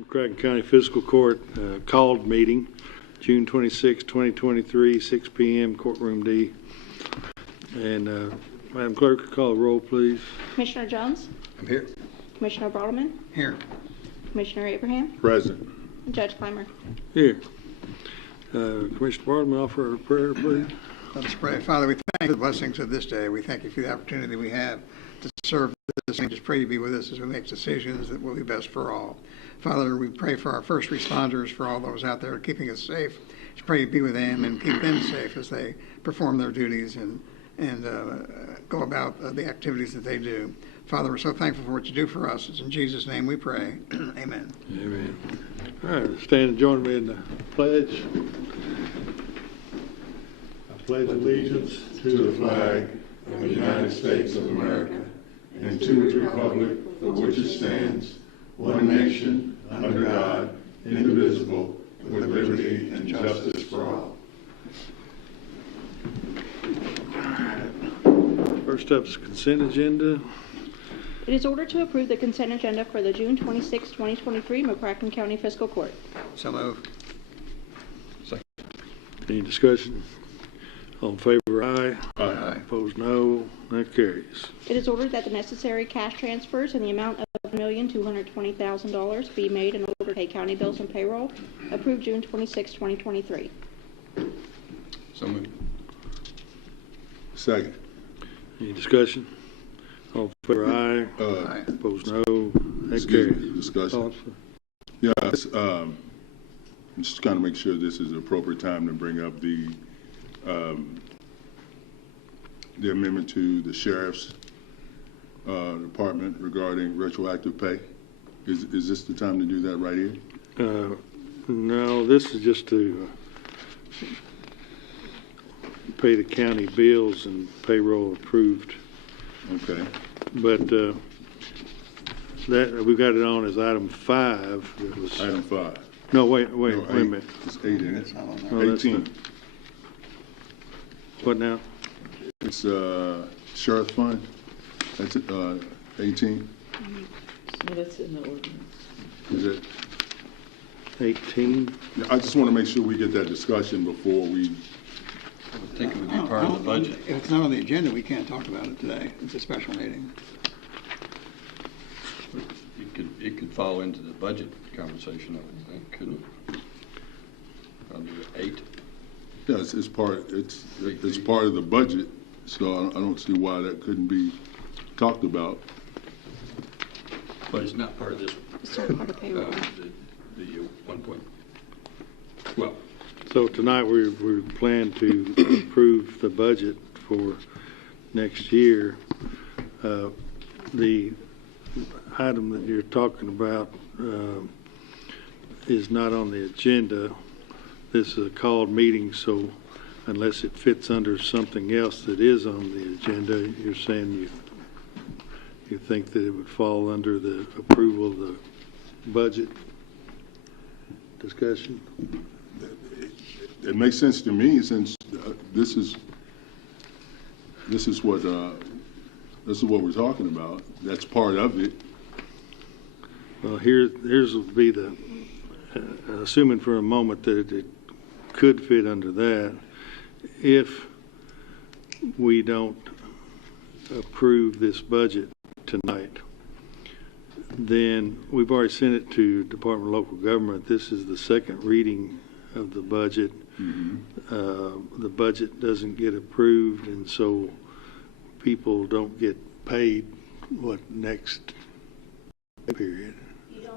McCracken County Fiscal Court called meeting, June 26, 2023, 6 p.m., courtroom D. And Madam Clerk, call the roll, please. Commissioner Jones? I'm here. Commissioner Bartleman? Here. Commissioner Abraham? Present. And Judge Clymer? Here. Commissioner Bartleman, offer a prayer, please. Let us pray. Father, we thank you for the blessings of this day. We thank you for the opportunity we have to serve this. And just pray you be with us as we make decisions that will be best for all. Father, we pray for our first responders, for all those out there keeping us safe. Just pray you be with them and keep them safe as they perform their duties and go about the activities that they do. Father, we're so thankful for what you do for us. It's in Jesus' name we pray. Amen. Amen. All right, stand and join me in the pledge. I pledge allegiance To the flag of the United States of America and to the republic for which it stands, one nation, under God, indivisible, with liberty and justice for all. First up is consent agenda. It is ordered to approve the consent agenda for the June 26, 2023 McCracken County Fiscal Court. So moved. Any discussion? All in favor, aye. Aye. Opposed, no. That carries. It is ordered that the necessary cash transfers in the amount of $1,220,000 be made in order to pay county bills and payroll. Approved June 26, 2023. So moved. Second. Any discussion? All in favor, aye. Aye. Opposed, no. That Excuse carries. me, discussion. Oh, Yeah, I'm just kind of make sure this is the appropriate time to bring up the amendment to the sheriff's department regarding retroactive pay. Is this the time to do that right here? No, this is just to pay the county bills and payroll approved. Okay. But that we got it on as item 5. It was Item 5. no. Wait a No, minute. It's 8 in It's it. not on there. Oh, that's 18. What now? It's sheriff fund. That's 18. No, that's in the ordinance. Is it? 18. I just want to make sure we get that discussion before we. I think it would be part of the budget. If it's not on the agenda, we can't talk about it today. It's a special meeting. It could fall into the budget conversation, I would think, couldn't it? Under 8. Yeah, it's part. It's part of the budget, so I don't see why that couldn't be talked about. But it's not part of this, It's not part of payroll. the 1.12. So tonight we plan to approve the budget for next year. The item that you're talking about is not on the agenda. This is a called meeting, so unless it fits under something else that is on the agenda, you're saying you think that it would fall under the approval of the budget discussion? It makes sense to me since this is what we're talking about. That's part of it. Well, here's will be the assuming for a moment that it could fit under that. If we don't approve this budget tonight, then we've already sent it to Department of Local Government. This is the second reading of the budget. The budget doesn't get approved, and so people don't get paid next period.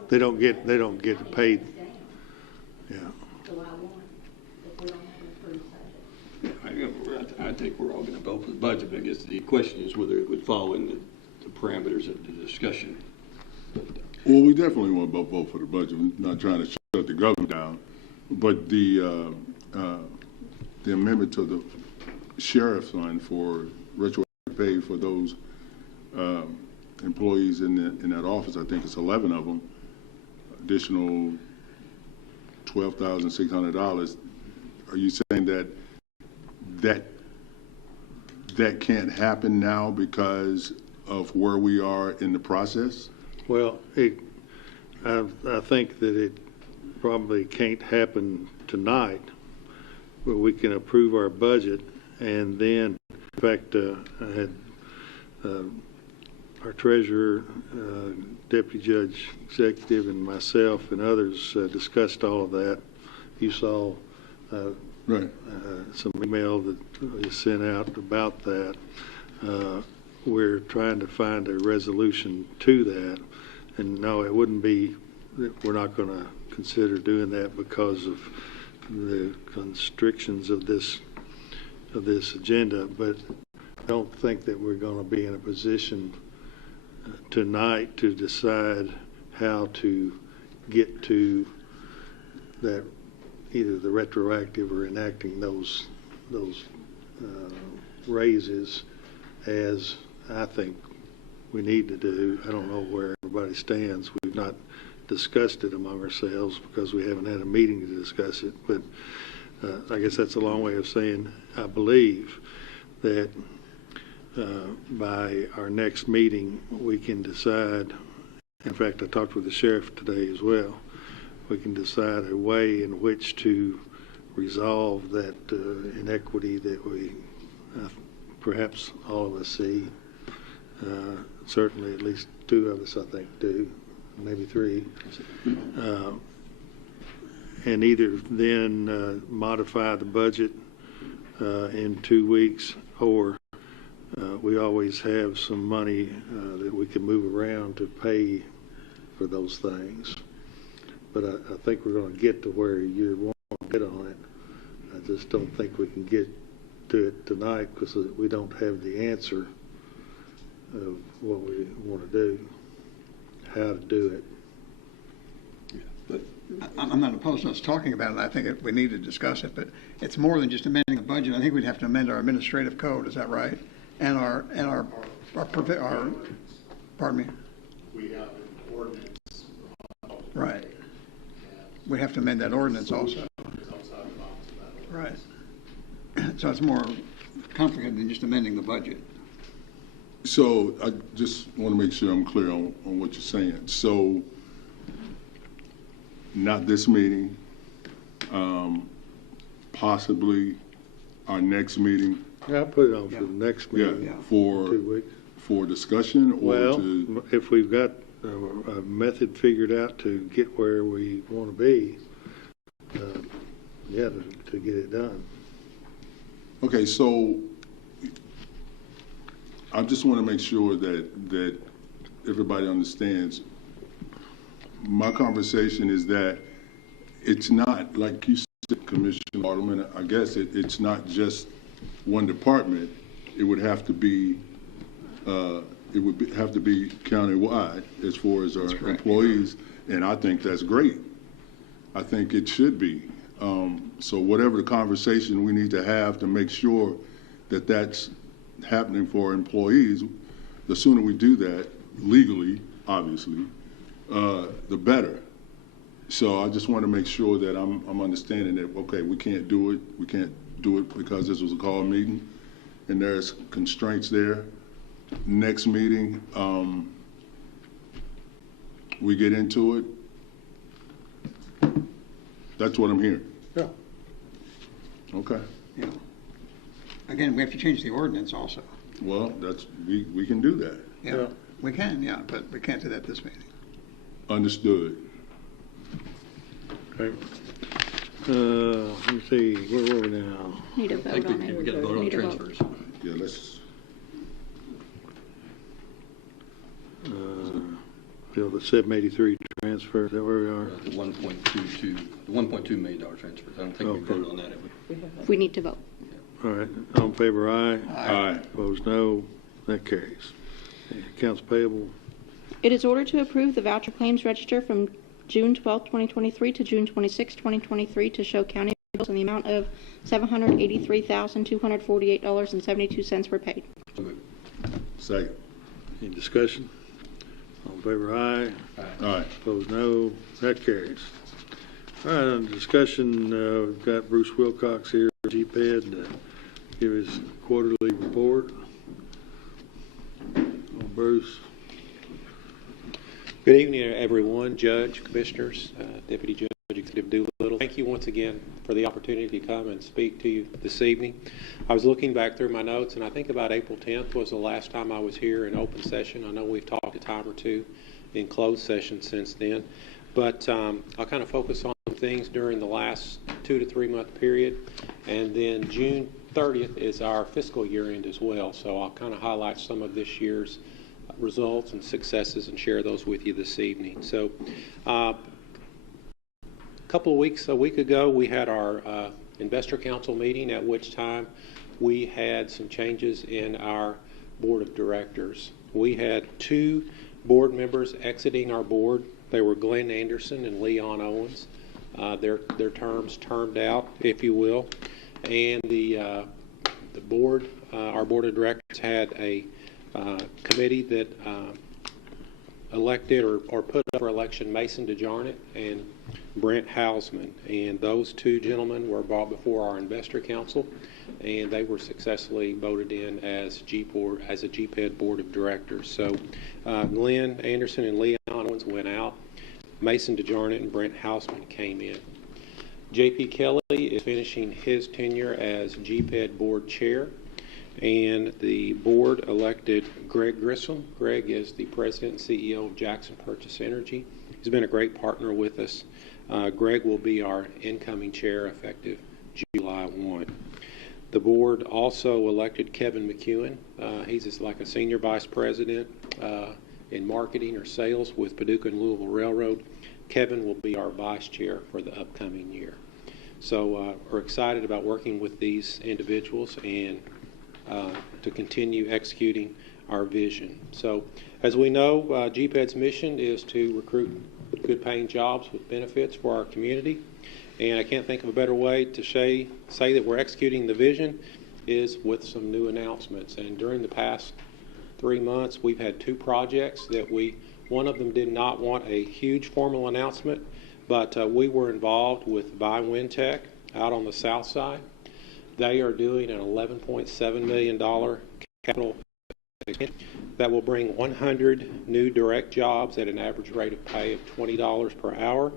They don't get paid. Yeah. I think we're all going to vote for the budget, but I guess the question is whether it would fall in the parameters of the discussion. Well, we definitely want to vote for the budget. We're not trying to shut the government down, but the amendment to the sheriff's fund for retroactive pay for those employees in that office, I think it's 11 of them, additional $12,600. Are you saying that can't happen now because of where we are in the process? Well, I think that it probably can't happen tonight, where we can approve our budget, and then, in fact, I had our treasurer, deputy judge executive, and myself and others discussed all of that. You saw Right. some email that was sent out about that. We're trying to find a resolution to that, and no, it wouldn't be, we're not going to consider doing that because of the constrictions of this agenda, but I don't think that we're going to be in a position tonight to decide how to get to that, either the retroactive or enacting those raises as I think we need to do. I don't know where everybody stands. We've not discussed it among ourselves because we haven't had a meeting to discuss it, but I guess that's a long way of saying I believe that by our next meeting we can decide. In fact, I talked with the sheriff today as well. We can decide a way in which to resolve that inequity that we perhaps all of us see. Certainly at least two of us I think do, maybe three. And either then modify the budget in 2 weeks, or we always have some money that we can move around to pay for those things. But I think we're going to get to where you want to get on it. I just don't think we can get to it tonight because we don't have the answer of what we want to do, how to do it. But I'm not opposed to us talking about it. I think we need to discuss it, but it's more than just amending the budget. I think we'd have to amend our administrative code. Is that right? And our pardon me. We have an ordinance. Right. We have to amend that ordinance also. Right. So it's more complicated than just amending the budget. So I just want to make sure I'm clear on what you're saying. So not this meeting, possibly our next meeting. Yeah, I'll put it on for the next meeting. Yeah. For 2 weeks. for discussion, or Well, to, if we've got a method figured out to get where we want to be, yeah, to get it done. okay, so I just want to make sure that everybody understands. My conversation is that it's not, like you said, Commissioner Alderman, I guess it's not just one department. It would have to be have to be countywide as far as our employees, and I think that's great. I think it should be. So whatever the conversation we need to have to make sure that that's happening for our employees, the sooner we do that legally, obviously, the better. So I just want to make sure that I'm understanding that, okay, we can't do it. We can't do it because this was a call meeting and there's constraints there. Next meeting, we get into it. That's what I'm hearing. Yeah. Okay. Yeah. Again, we have to change the ordinance also. Well, we can do that. Yeah. We can, yeah, but we can't do that this meeting. Understood. Okay. Let me see, where were we now? Need a I think vote on it. we got to vote on Need a vote. transfers. Yeah, let's. The 783 transfer, is that where we are? The $1.2 million transfers. I don't think we voted on that, have we? We need to vote. All right, all in favor, aye. Aye. Opposed, no. That carries. Accounts payable, It is ordered to approve the voucher claims register from June 12, 2023 to June 26, 2023 to show county bills in the amount of $783,248.72 were paid. So moved. Second. any discussion? All in favor, aye. Aye. Opposed, no. That carries. All right, on discussion, we've got Bruce Wilcox here, GPED, to give his quarterly report. Oh, Bruce. Good evening, everyone, Judge, Commissioners, Deputy Judge, Executive Doolittle. Thank you once again for the opportunity to come and speak to you this evening. I was looking back through my notes, and I think about April 10th was the last time I was here in open session. I know we've talked a time or two in closed session since then, but I'll kind of focus on things during the last 2 to 3 month period, and then June 30th is our fiscal year end as well, so I'll kind of highlight some of this year's results and successes and share those with you this evening. So a week ago, we had our Investor Council meeting, at which time we had some changes in our board of directors. We had 2 board members exiting our board. They were Glenn Anderson and Leon Owens. Their terms termed out, if you will, and the board, our board of directors, had a committee that elected or put up for election Mason DeJarnett and Brent Hausman, and those 2 gentlemen were brought before our Investor Council, and they were successfully voted in as a GPED board of directors. So Glenn Anderson and Leon Owens went out. Mason DeJarnett and Brent Hausman came in. J.P. Kelly is finishing his tenure as GPED board chair, and the board elected Greg Grissom. Greg is the president and CEO of Jackson Purchase Energy. He's been a great partner with us. Greg will be our incoming chair effective July 1. The board also elected Kevin McEwen. He's just like a senior vice president in marketing or sales with Paducah and Louisville Railroad. Kevin will be our vice chair for the upcoming year. So we're excited about working with these individuals and to continue executing our vision. So as we know, GPED's mission is to recruit good paying jobs with benefits for our community, and I can't think of a better way to say that we're executing the vision is with some new announcements. And during the past 3 months, we've had 2 projects that one of them did not want a huge formal announcement, but we were involved with Wintech out on the south side. They are doing an $11.7 million capital that will bring 100 new direct jobs at an average rate of pay of $20 per hour.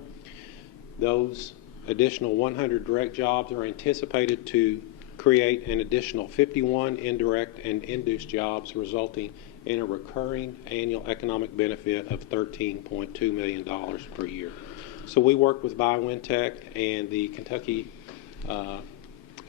Those additional 100 direct jobs are anticipated to create an additional 51 indirect and induced jobs, resulting in a recurring annual economic benefit of $13.2 million per year. So we work with Wintech and the Kentucky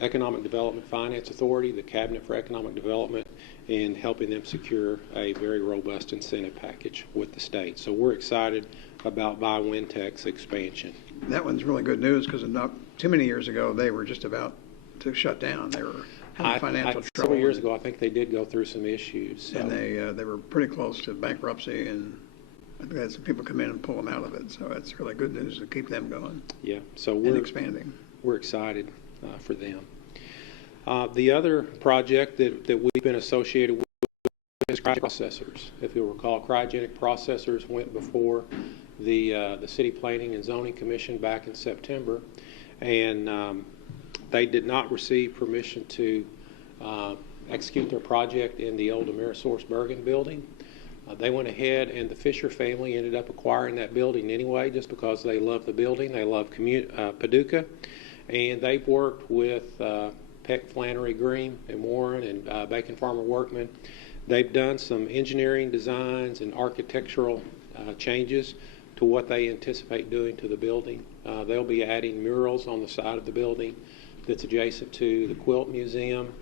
Economic Development Finance Authority, the Cabinet for Economic Development, in helping them secure a very robust incentive package with the state. So we're excited about Wintech's expansion. That one's really good news because not too many years ago, they were just about to shut down. They were having financial trouble. Several years ago, I think they did go through some issues. So. And they were pretty close to bankruptcy, and I think they had some people come in and pull them out of it. So it's really good news to keep them going. Yeah, so we're expanding. We're excited for them. The other project that we've been associated with is cryogenic processors. If you'll recall, cryogenic processors went before the City Planning and Zoning Commission back in September, and they did not receive permission to execute their project in the old Amerisource Bergen building. They went ahead, and the Fisher family ended up acquiring that building anyway, just because they love the building, they love Paducah, and they've worked with Peck, Flannery, Green, and Warren, and Bacon Farmer Workman. They've done some engineering designs and architectural changes to what they anticipate doing to the building. They'll be adding murals on the side of the building that's adjacent to the Quilt Museum.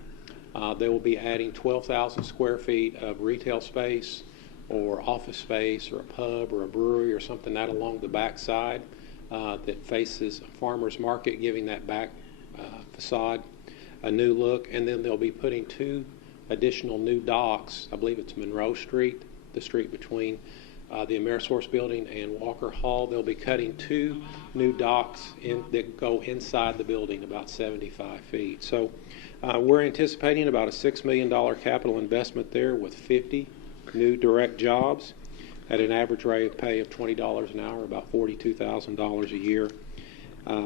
They will be adding 12,000 square feet of retail space or office space or a pub or a brewery or something that along the back side that faces a farmer's market, giving that back facade a new look. And then they'll be putting 2 additional new docks. I believe it's Monroe Street, the street between the Amerisource building and Walker Hall. They'll be cutting 2 new docks that go inside the building about 75 feet. So we're anticipating about a $6 million capital investment there with 50 new direct jobs at an average rate of pay of $20 an hour, about $42,000 a year.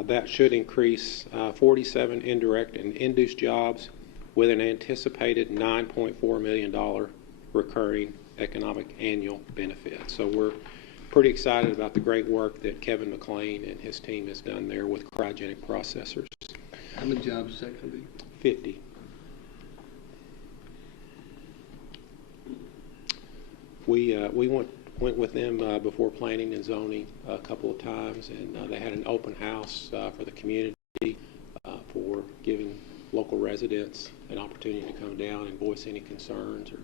That should increase 47 indirect and induced jobs with an anticipated $9.4 million recurring economic annual benefit. So we're pretty excited about the great work that Kevin McLean and his team has done there with cryogenic processors. How many jobs is that going to be? 50. We went with them before planning and zoning a couple of times, and they had an open house for the community for giving local residents an opportunity to come down and voice any concerns or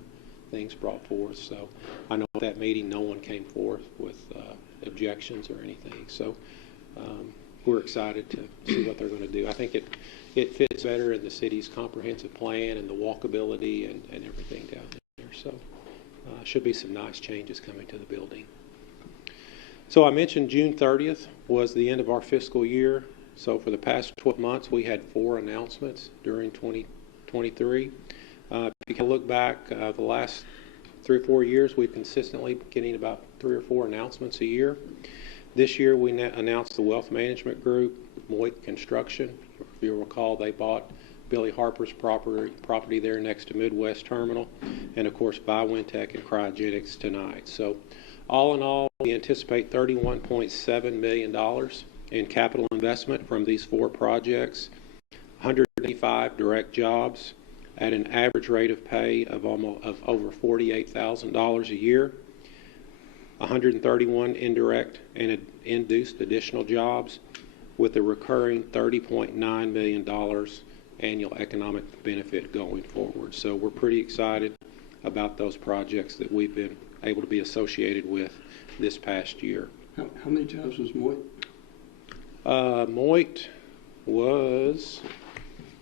things brought forth. So I know at that meeting no one came forth with objections or anything. So we're excited to see what they're going to do. I think it fits better in the city's comprehensive plan and the walkability and everything down there. So should be some nice changes coming to the building. So I mentioned June 30th was the end of our fiscal year. So for the past 12 months, we had 4 announcements during 2023. If you can look back the last 3 or 4 years, we've consistently been getting about 3 or 4 announcements a year. This year, we announced the Wealth Management Group, Moit Construction. If you'll recall, they bought Billy Harper's property there next to Midwest Terminal, and of course, BioWintech and Cryogenics tonight. So all in all, we anticipate $31.7 million in capital investment from these 4 projects, 185 direct jobs at an average rate of pay of over $48,000 a year, 131 indirect and induced additional jobs with a recurring $30.9 million annual economic benefit going forward. So we're pretty excited about those projects that we've been able to be associated with this past year. How many jobs was Moit? Moit was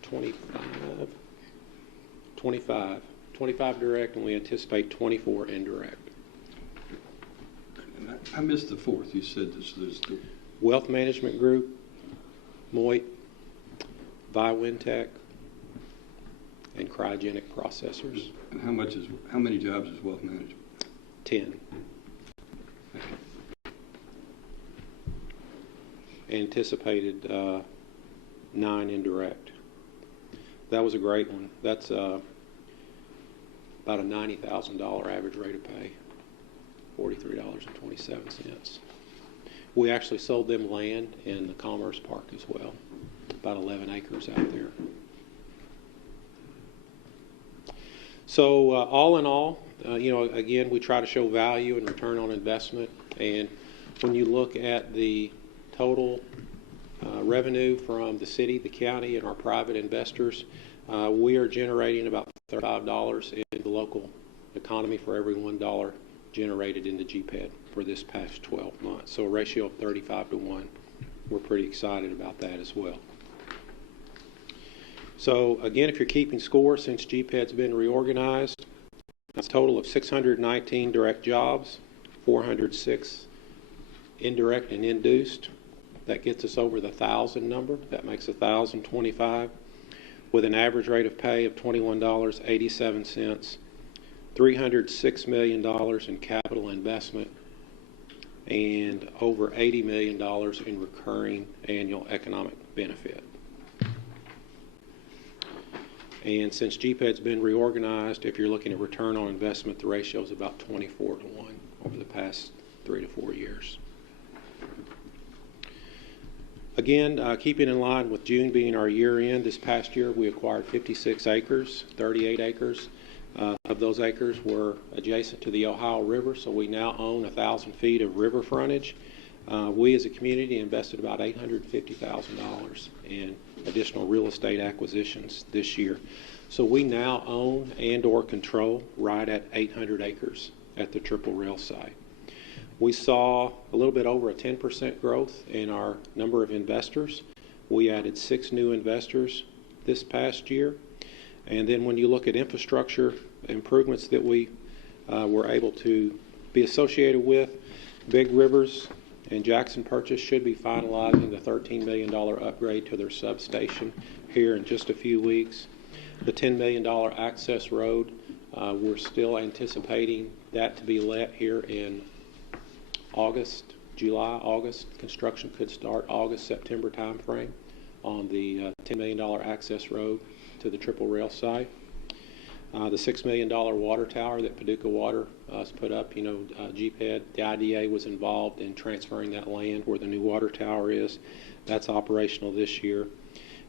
25 direct, and we anticipate 24 indirect. I missed the 4th. You said there's the Wealth Management Group, Moit, BioWintech, and Cryogenic Processors. And how many jobs is Wealth Management? 10. Anticipated 9 indirect. That was a great one. That's about a $90,000 average rate of pay, $43.27. We actually sold them land in the Commerce Park as well, about 11 acres out there. So all in all, again, we try to show value and return on investment. And when you look at the total revenue from the city, the county, and our private investors, we are generating about $35 in the local economy for every $1 generated into GPED for this past 12 months. So a ratio of 35 to 1. We're pretty excited about that as well. So again, if you're keeping score, since GPED's been reorganized, that's a total of 619 direct jobs, 406 indirect and induced. That gets us over the 1,000 number. That makes 1,025 with an average rate of pay of $21.87, $306 million in capital investment, and over $80 million in recurring annual economic benefit. And since GPED's been reorganized, if you're looking at return on investment, the ratio is about 24 to 1 over the past 3 to 4 years. Again, keeping in line with June being our year end, this past year we acquired 56 acres, 38 acres. Of those acres were adjacent to the Ohio River, so we now own 1,000 feet of river frontage. We as a community invested about $850,000 in additional real estate acquisitions this year. So we now own and or control right at 800 acres at the Triple Rail site. We saw a little bit over a 10% growth in our number of investors. We added 6 new investors this past year. And then when you look at infrastructure improvements that we were able to be associated with, Big Rivers and Jackson Purchase should be finalizing the $13 million upgrade to their substation here in just a few weeks. The $10 million access road, we're still anticipating that to be let here in August. Construction could start August, September timeframe on the $10 million access road to the Triple Rail site. The $6 million water tower that Paducah Water has put up, GPED, the IDA was involved in transferring that land where the new water tower is. That's operational this year.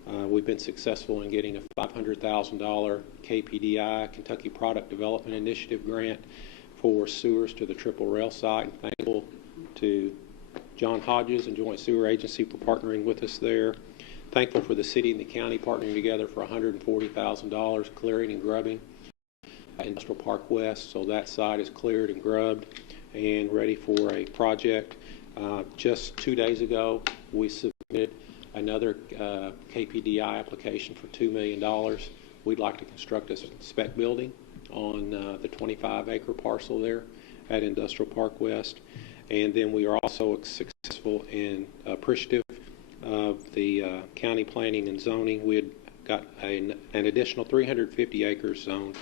We've been successful in getting a $500,000 KPDI, Kentucky Product Development Initiative grant for sewers to the Triple Rail site. And thankful to John Hodges and Joint Sewer Agency for partnering with us there. Thankful for the city and the county partnering together for $140,000 clearing and grubbing Industrial Park West. So that site is cleared and grubbed and ready for a project. Just 2 days ago, we submitted another KPDI application for $2 million. We'd like to construct a spec building on the 25-acre parcel there at Industrial Park West. And then we are also successful and appreciative of the county planning and zoning. We had got an additional 350 acres zoned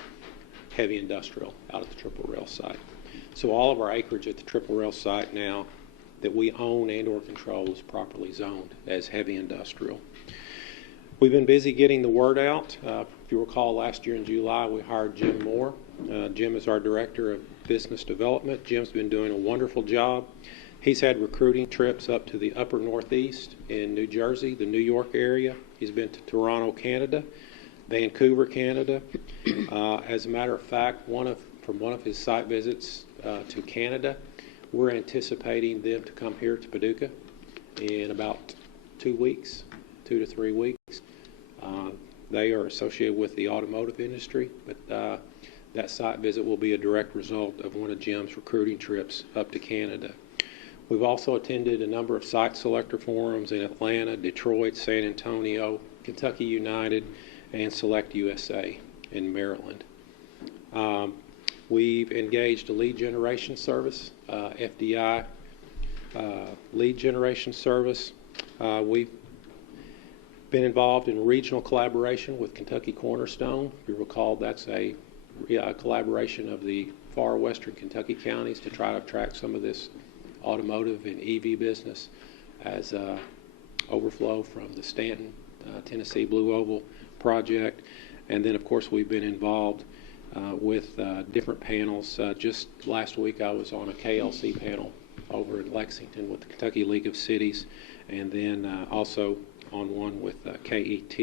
heavy industrial out at the Triple Rail site. So all of our acreage at the Triple Rail site now that we own and or control is properly zoned as heavy industrial. We've been busy getting the word out. If you recall, last year in July, we hired Jim Moore. Jim is our Director of Business Development. Jim's been doing a wonderful job. He's had recruiting trips up to the upper Northeast in New Jersey, the New York area. He's been to Toronto, Canada, Vancouver, Canada. As a matter of fact, from one of his site visits to Canada, we're anticipating them to come here to Paducah in about 2 weeks, 2 to 3 weeks. They are associated with the automotive industry, but that site visit will be a direct result of one of Jim's recruiting trips up to Canada. We've also attended a number of site selector forums in Atlanta, Detroit, San Antonio, Kentucky United, and Select USA in Maryland. We've engaged a lead generation service, FDI lead generation service. We've been involved in regional collaboration with Kentucky Cornerstone. If you recall, that's a collaboration of the far western Kentucky counties to try to attract some of this automotive and EV business as overflow from the Stanton, Tennessee Blue Oval project. And then, of course, we've been involved with different panels. Just last week, I was on a KLC panel over in Lexington with the Kentucky League of Cities, and then also on one with KET.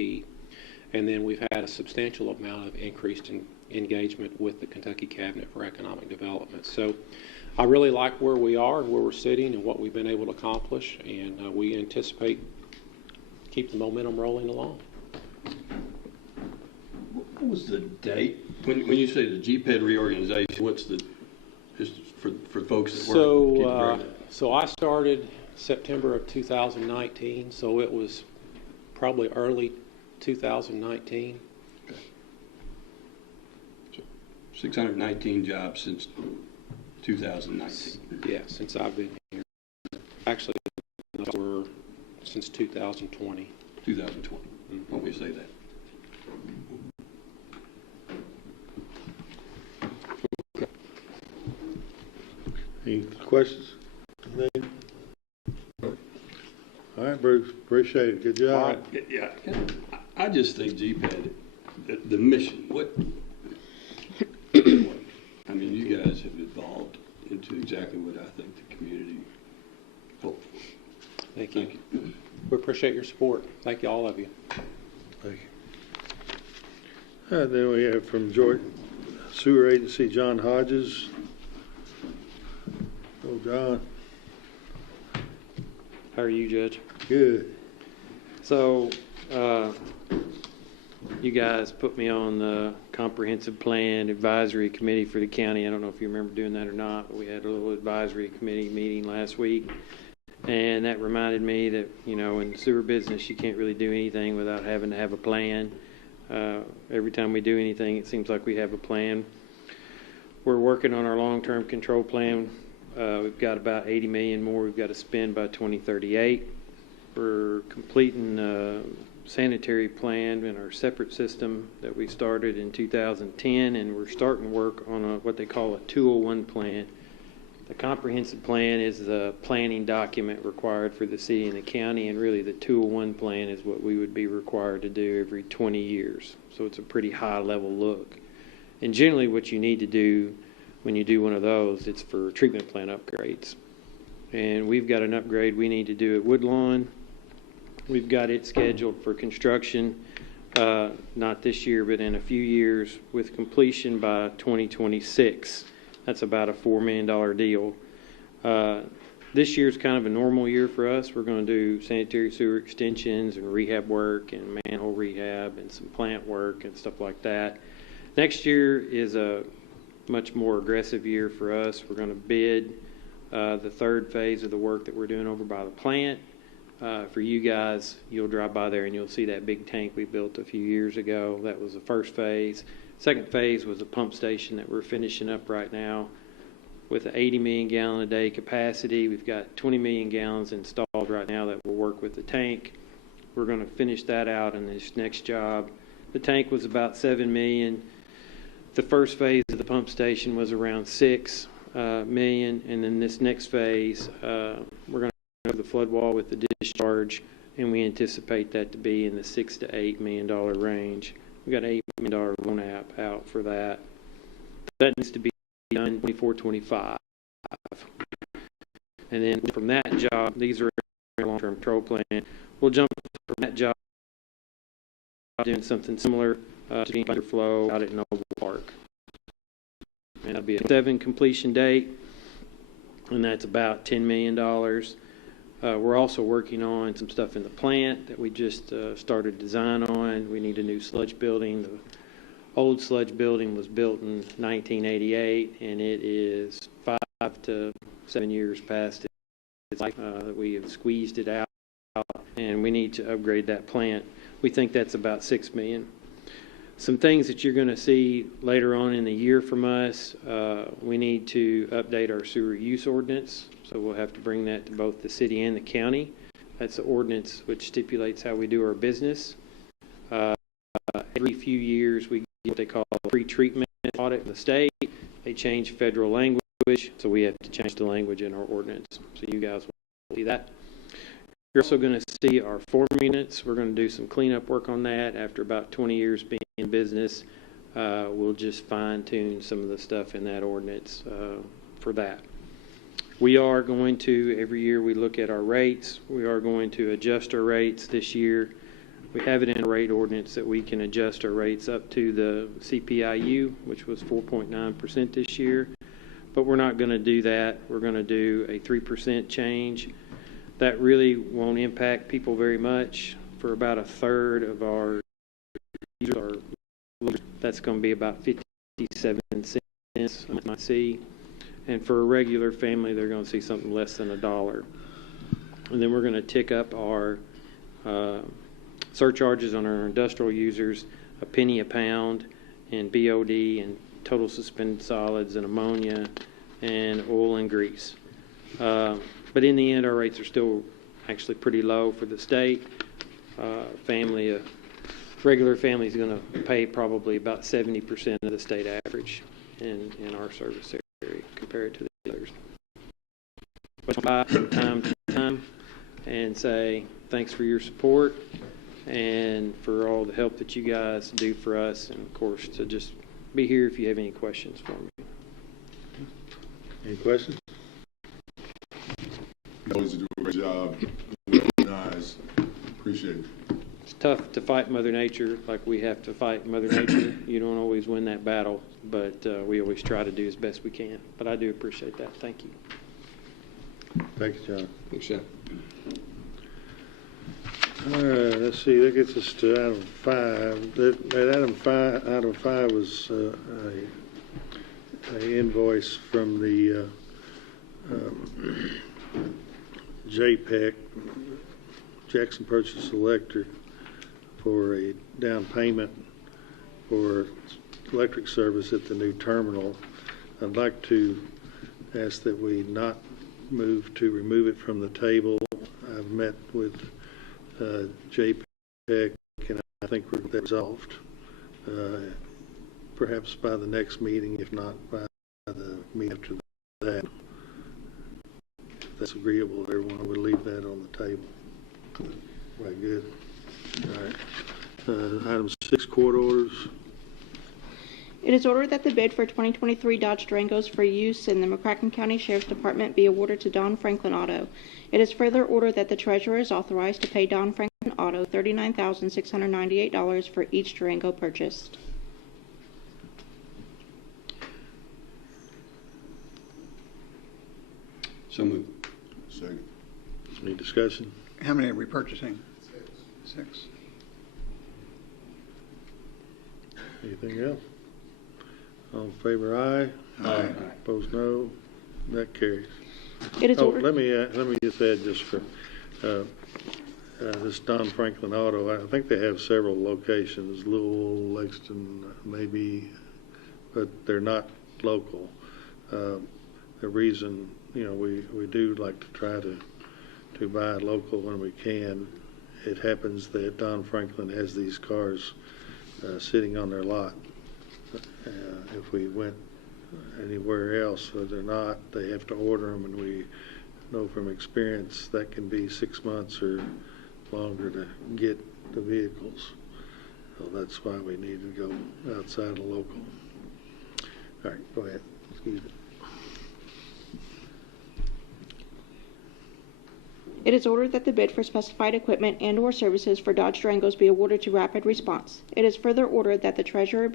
And then we've had a substantial amount of increased engagement with the Kentucky Cabinet for Economic Development. So I really like where we are and where we're sitting and what we've been able to accomplish, and we anticipate keep the momentum rolling along. What was the date? When you say the GPED reorganization, what's the, just for folks that work? So I started September of 2019, so it was probably early 2019. Okay. So 619 jobs since 2019. Yeah, since I've been here. Actually, we're since 2020. 2020. Mm-hmm. Let me say that. Any questions? All right, Bruce, appreciate it. Good job. All right. Yeah, I just think GPED, the mission, I mean, you guys have evolved into exactly what I think the community hoped for. Thank you. We appreciate your support. Thank you, all of you. Thank you. And then we have from Joint Sewer Agency, John Hodges. Oh, John. How are you, Judge? Good. So, you guys put me on the Comprehensive Plan Advisory Committee for the county. I don't know if you remember doing that or not, but we had a little advisory committee meeting last week. And that reminded me that, in the sewer business, you can't really do anything without having to have a plan. Every time we do anything, it seems like we have a plan. We're working on our long-term control plan. We've got about $80 million more we've got to spend by 2038. We're completing a sanitary plan in our separate system that we started in 2010, and we're starting work on what they call a 201 plan. The comprehensive plan is the planning document required for the city and the county, and really the 201 plan is what we would be required to do every 20 years. So it's a pretty high level look. And generally what you need to do when you do one of those, it's for treatment plant upgrades. And we've got an upgrade we need to do at Woodlawn. We've got it scheduled for construction, not this year, but in a few years, with completion by 2026. That's about a $4 million deal. This year's kind of a normal year for us. We're going to do sanitary sewer extensions and rehab work and manhole rehab and some plant work and stuff like that. Next year is a much more aggressive year for us. We're going to bid the third phase of the work that we're doing over by the plant. For you guys, you'll drive by there and you'll see that big tank we built a few years ago. That was the first phase. Second phase was a pump station that we're finishing up right now with an 80 million gallon a day capacity. We've got 20 million gallons installed right now that will work with the tank. We're going to finish that out in this next job. The tank was about 7 million. The first phase of the pump station was around 6 million, and then this next phase, we're going to have the flood wall with the discharge, and we anticipate that to be in the $6 to $8 million range. We got an $8 million loan app out for that. That needs to be done 24-25, and then from that job, these are a long-term control plan. We'll jump from that job doing something similar to the underflow out at Noble Park. And that'll be a 7 completion date, and that's about $10 million. We're also working on some stuff in the plant that we just started design on. We need a new sludge building. The old sludge building was built in 1988, and it is 5 to 7 years past its life. We have squeezed it out, and we need to upgrade that plant. We think that's about $6 million. Some things that you're going to see later on in the year from us, we need to update our sewer use ordinance. So we'll have to bring that to both the city and the county. That's the ordinance which stipulates how we do our business. Every few years we get what they call a pre-treatment audit in the state. They change federal language, so we have to change the language in our ordinance. So you guys will see that. You're also going to see our form units. We're going to do some cleanup work on that. After about 20 years being in business, we'll just fine-tune some of the stuff in that ordinance for that. We are going to, every year we look at our rates. We are going to adjust our rates this year. We have it in a rate ordinance that we can adjust our rates up to the CPIU, which was 4.9% this year. But we're not going to do that. We're going to do a 3% change. That really won't impact people very much. For about a third of our users, that's going to be about 57 cents I might see. And for a regular family, they're going to see something less than $1. And then we're going to tick up our surcharges on our industrial users, a penny a pound, and BOD and total suspended solids and ammonia and oil and grease. But in the end, our rates are still actually pretty low for the state. Regular family is going to pay probably about 70% of the state average in our service area compared to the others. But from time to time and say thanks for your support and for all the help that you guys do for us, and of course to just be here if you have any questions for me. Any questions? You always do a great job. Nice. Appreciate it. It's tough to fight Mother Nature like we have to fight Mother Nature. You don't always win that battle, but we always try to do as best we can. But I do appreciate that. Thank you. Thank you, John. Thanks, John. All right, let's see, that gets us to item 5. That item five was a invoice from the JPEC, Jackson Purchase Electric, for a down payment for electric service at the new terminal. I'd like to ask that we not remove it from the table. I've met with JPEC, and I think we're that resolved. Perhaps by the next meeting, if not by the meeting after that. If that's agreeable to everyone, I would leave that on the table. Right, good. All right. Item 6, court orders. It is ordered that the bid for 2023 Dodge Durangos for use in the McCracken County Sheriff's Department be awarded to Don Franklin Auto. It is further ordered that the treasurer is authorized to pay Don Franklin Auto $39,698 for each Durango purchased. So moved. Second. Any discussion? How many are we purchasing? Six. Anything else? All in favor, aye. Aye. Opposed, no. That carries. It is Oh, ordered. let me just add just for, this Don Franklin Auto, I think they have several locations, Louisville, Lexington, maybe, but they're not local. The reason, we do like to try to buy local when we can. It happens that Don Franklin has these cars sitting on their lot. If we went anywhere else, they're not. They have to order them, and we know from experience that can be 6 months or longer to get the vehicles. So that's why we need to go outside of local. All right, go ahead. Excuse me. It is ordered that the bid for specified equipment and/or services for Dodge Durangos be awarded to Rapid Response. It is further ordered that the treasurer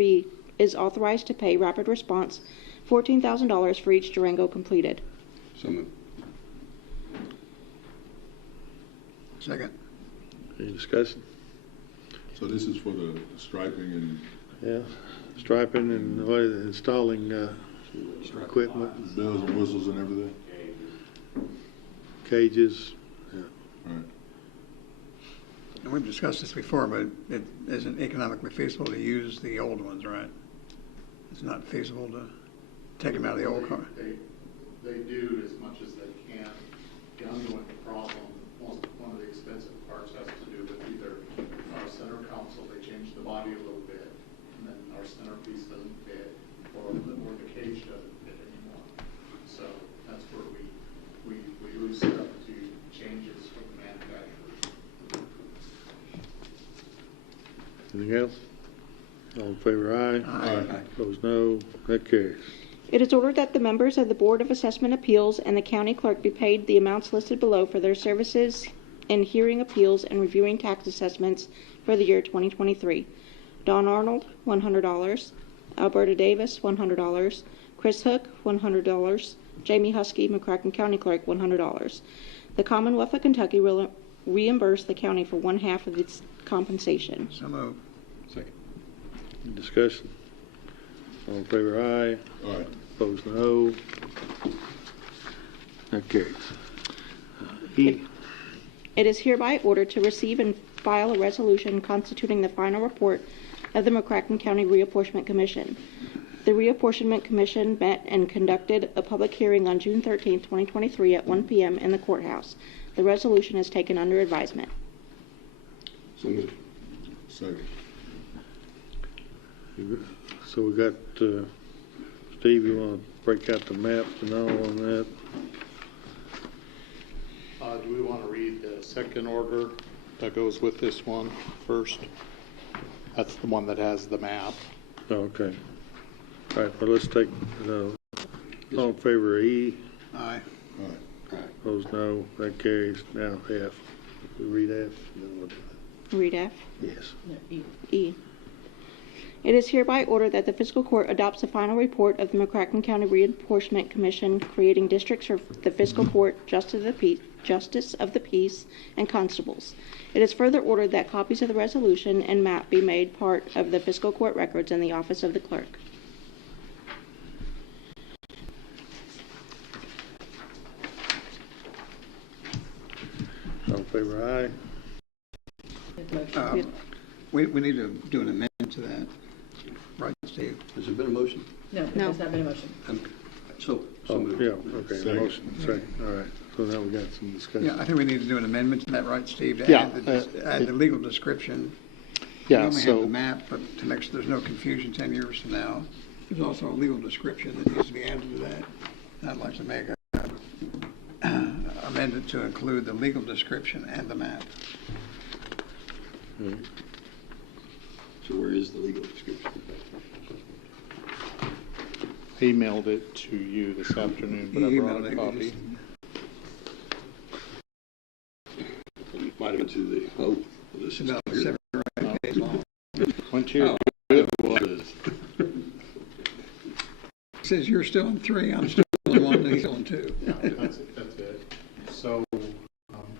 is authorized to pay Rapid Response $14,000 for each Durango completed. So moved. Second. Any discussion? So this is for the striping and Yeah, striping and installing equipment, bells and whistles and everything? cages. All right. And we've discussed this before, but it isn't economically feasible to use the old ones, right? It's not feasible to take them out of the old car. They do as much as they can. The ongoing problem, one of the expensive parts has to do with either our center console, they change the body a little bit, and then our centerpiece doesn't fit, or the cage doesn't fit anymore. So that's where we lose stuff to changes from the manufacturers. Anything else? All in favor, aye. Aye. Opposed, no. That carries. It is ordered that the members of the Board of Assessment Appeals and the county clerk be paid the amounts listed below for their services in hearing appeals and reviewing tax assessments for the year 2023. Don Arnold, $100. Alberta Davis, $100. Chris Hook, $100. Jamie Husky, McCracken County Clerk, $100. The Commonwealth of Kentucky will reimburse the county for 1/2 of its compensation. So moved. Second. Any discussion? All in favor, aye. All right. Opposed, no. That carries. E, It is hereby ordered to receive and file a resolution constituting the final report of the McCracken County Reapportionment Commission. The Reapportionment Commission met and conducted a public hearing on June 13, 2023 at 1 p.m. in the courthouse. The resolution is taken under advisement. So moved. Second. so we got, Steve, you want to break out the maps and all on that? Do we want to read the second order that goes with this one first? That's the one that has the map. Oh, okay. All right, well, let's take, all in favor of E, Aye. All right. opposed, no. That carries. Now F. We read F, then we'll do that. Read F. Yes. E. It is hereby ordered that the fiscal court adopts the final report of the McCracken County Reapportionment Commission creating districts for the fiscal court, justice of the peace, and constables. It is further ordered that copies of the resolution and map be made part of the fiscal court records in the office of the clerk. All in favor, aye. We need to do an amendment to that. Right, Steve? Has there been a motion? No, No. there's not been a motion. So Oh, moved. yeah, okay, Second. motion, second, all right. So now we got some discussion. Yeah, I think we need to do an amendment to that, right, Steve? To Yeah, add the legal description. Yeah, We only have so- the map, but to make sure there's no confusion 10 years from now. There's also a legal description that needs to be added to that. And I'd like to make amend it to include the legal description and the map. So where is the legal description? emailed it to you this afternoon, but I brought a copy. Might have been to the, oh, this is About here. 7 or 8 pages long. Went to your It was. Says you're still in 3, I'm still in 1, and he's still in 2. Yeah, that's it. So,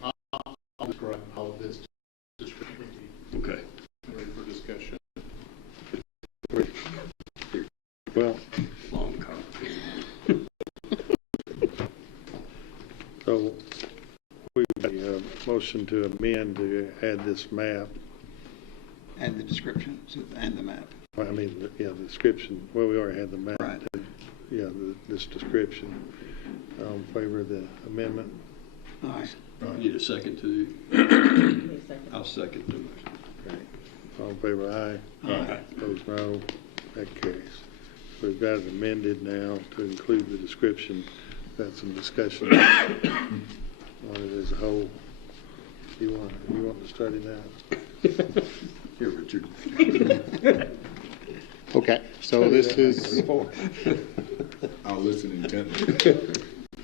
I'll describe how this description would be Okay. ready for discussion. Well, Long copy. so we got a motion to amend to add this map. And the description and the map. I mean, yeah, the description. Well, we already had the map. Right. Yeah, this description. All in favor of the amendment? Aye. Need a second to, I'll second the motion. Okay. All in favor, aye. Aye. Opposed, no. That carries. We've got it amended now to include the description. Got some discussion on it as a whole. You want to study that? Here, Richard. Okay, so this is, I'll listen intently.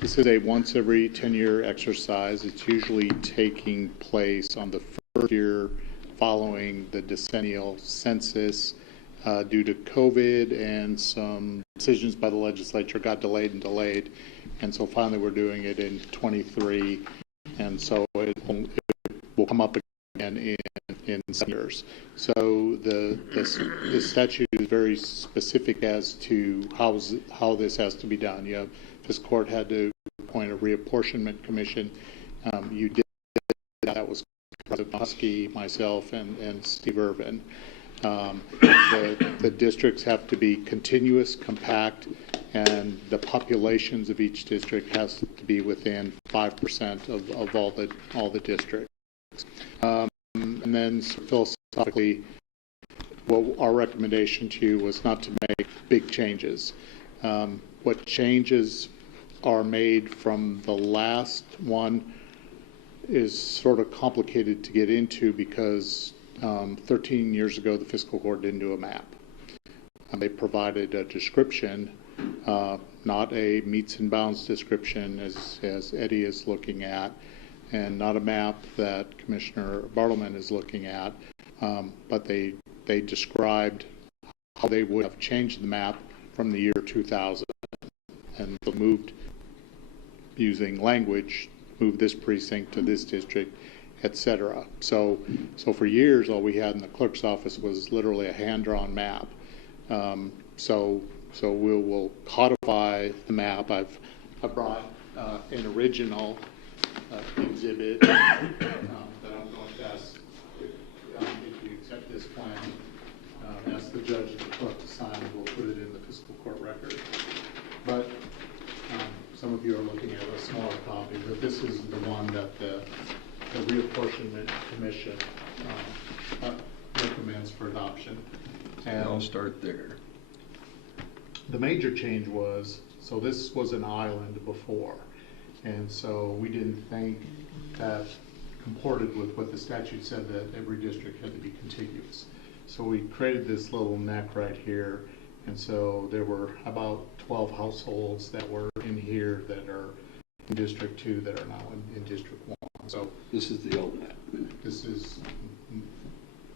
this is a once every 10-year exercise. It's usually taking place on the first year following the decennial census. Due to COVID and some decisions by the legislature got delayed. And so finally we're doing it in 23. And so it will come up again in some years. So the statute is very specific as to how this has to be done. You have, Fiscal Court had to appoint a reapportionment commission. You did that was President Husky, myself, and Steve Irvin. The districts have to be continuous, compact, and the populations of each district has to be within 5% of all the districts. And then philosophically, well, our recommendation to you was not to make big changes. What changes are made from the last one is sort of complicated to get into because 13 years ago, the Fiscal Court didn't do a map. They provided a description, not a meets and bounds description as Eddie is looking at, and not a map that Commissioner Bartleman is looking at, but they described how they would have changed the map from the year 2000 and moved using language, moved this precinct to this district, etc. So for years, all we had in the clerk's office was literally a hand-drawn map. So we'll codify the map. I brought an original exhibit that I'm going to ask if you accept this plan. Ask the judge and the clerk to sign, and we'll put it in the Fiscal Court record. But some of you are looking at a smaller copy, but this is the one that the Reapportionment Commission recommends for adoption. And I'll start there. the major change was, so this was an island before, and so we didn't think that comported with what the statute said, that every district had to be contiguous. So we created this little neck right here, and so there were about 12 households that were in here that are in District 2 that are now in District 1. So This is the old map. this is,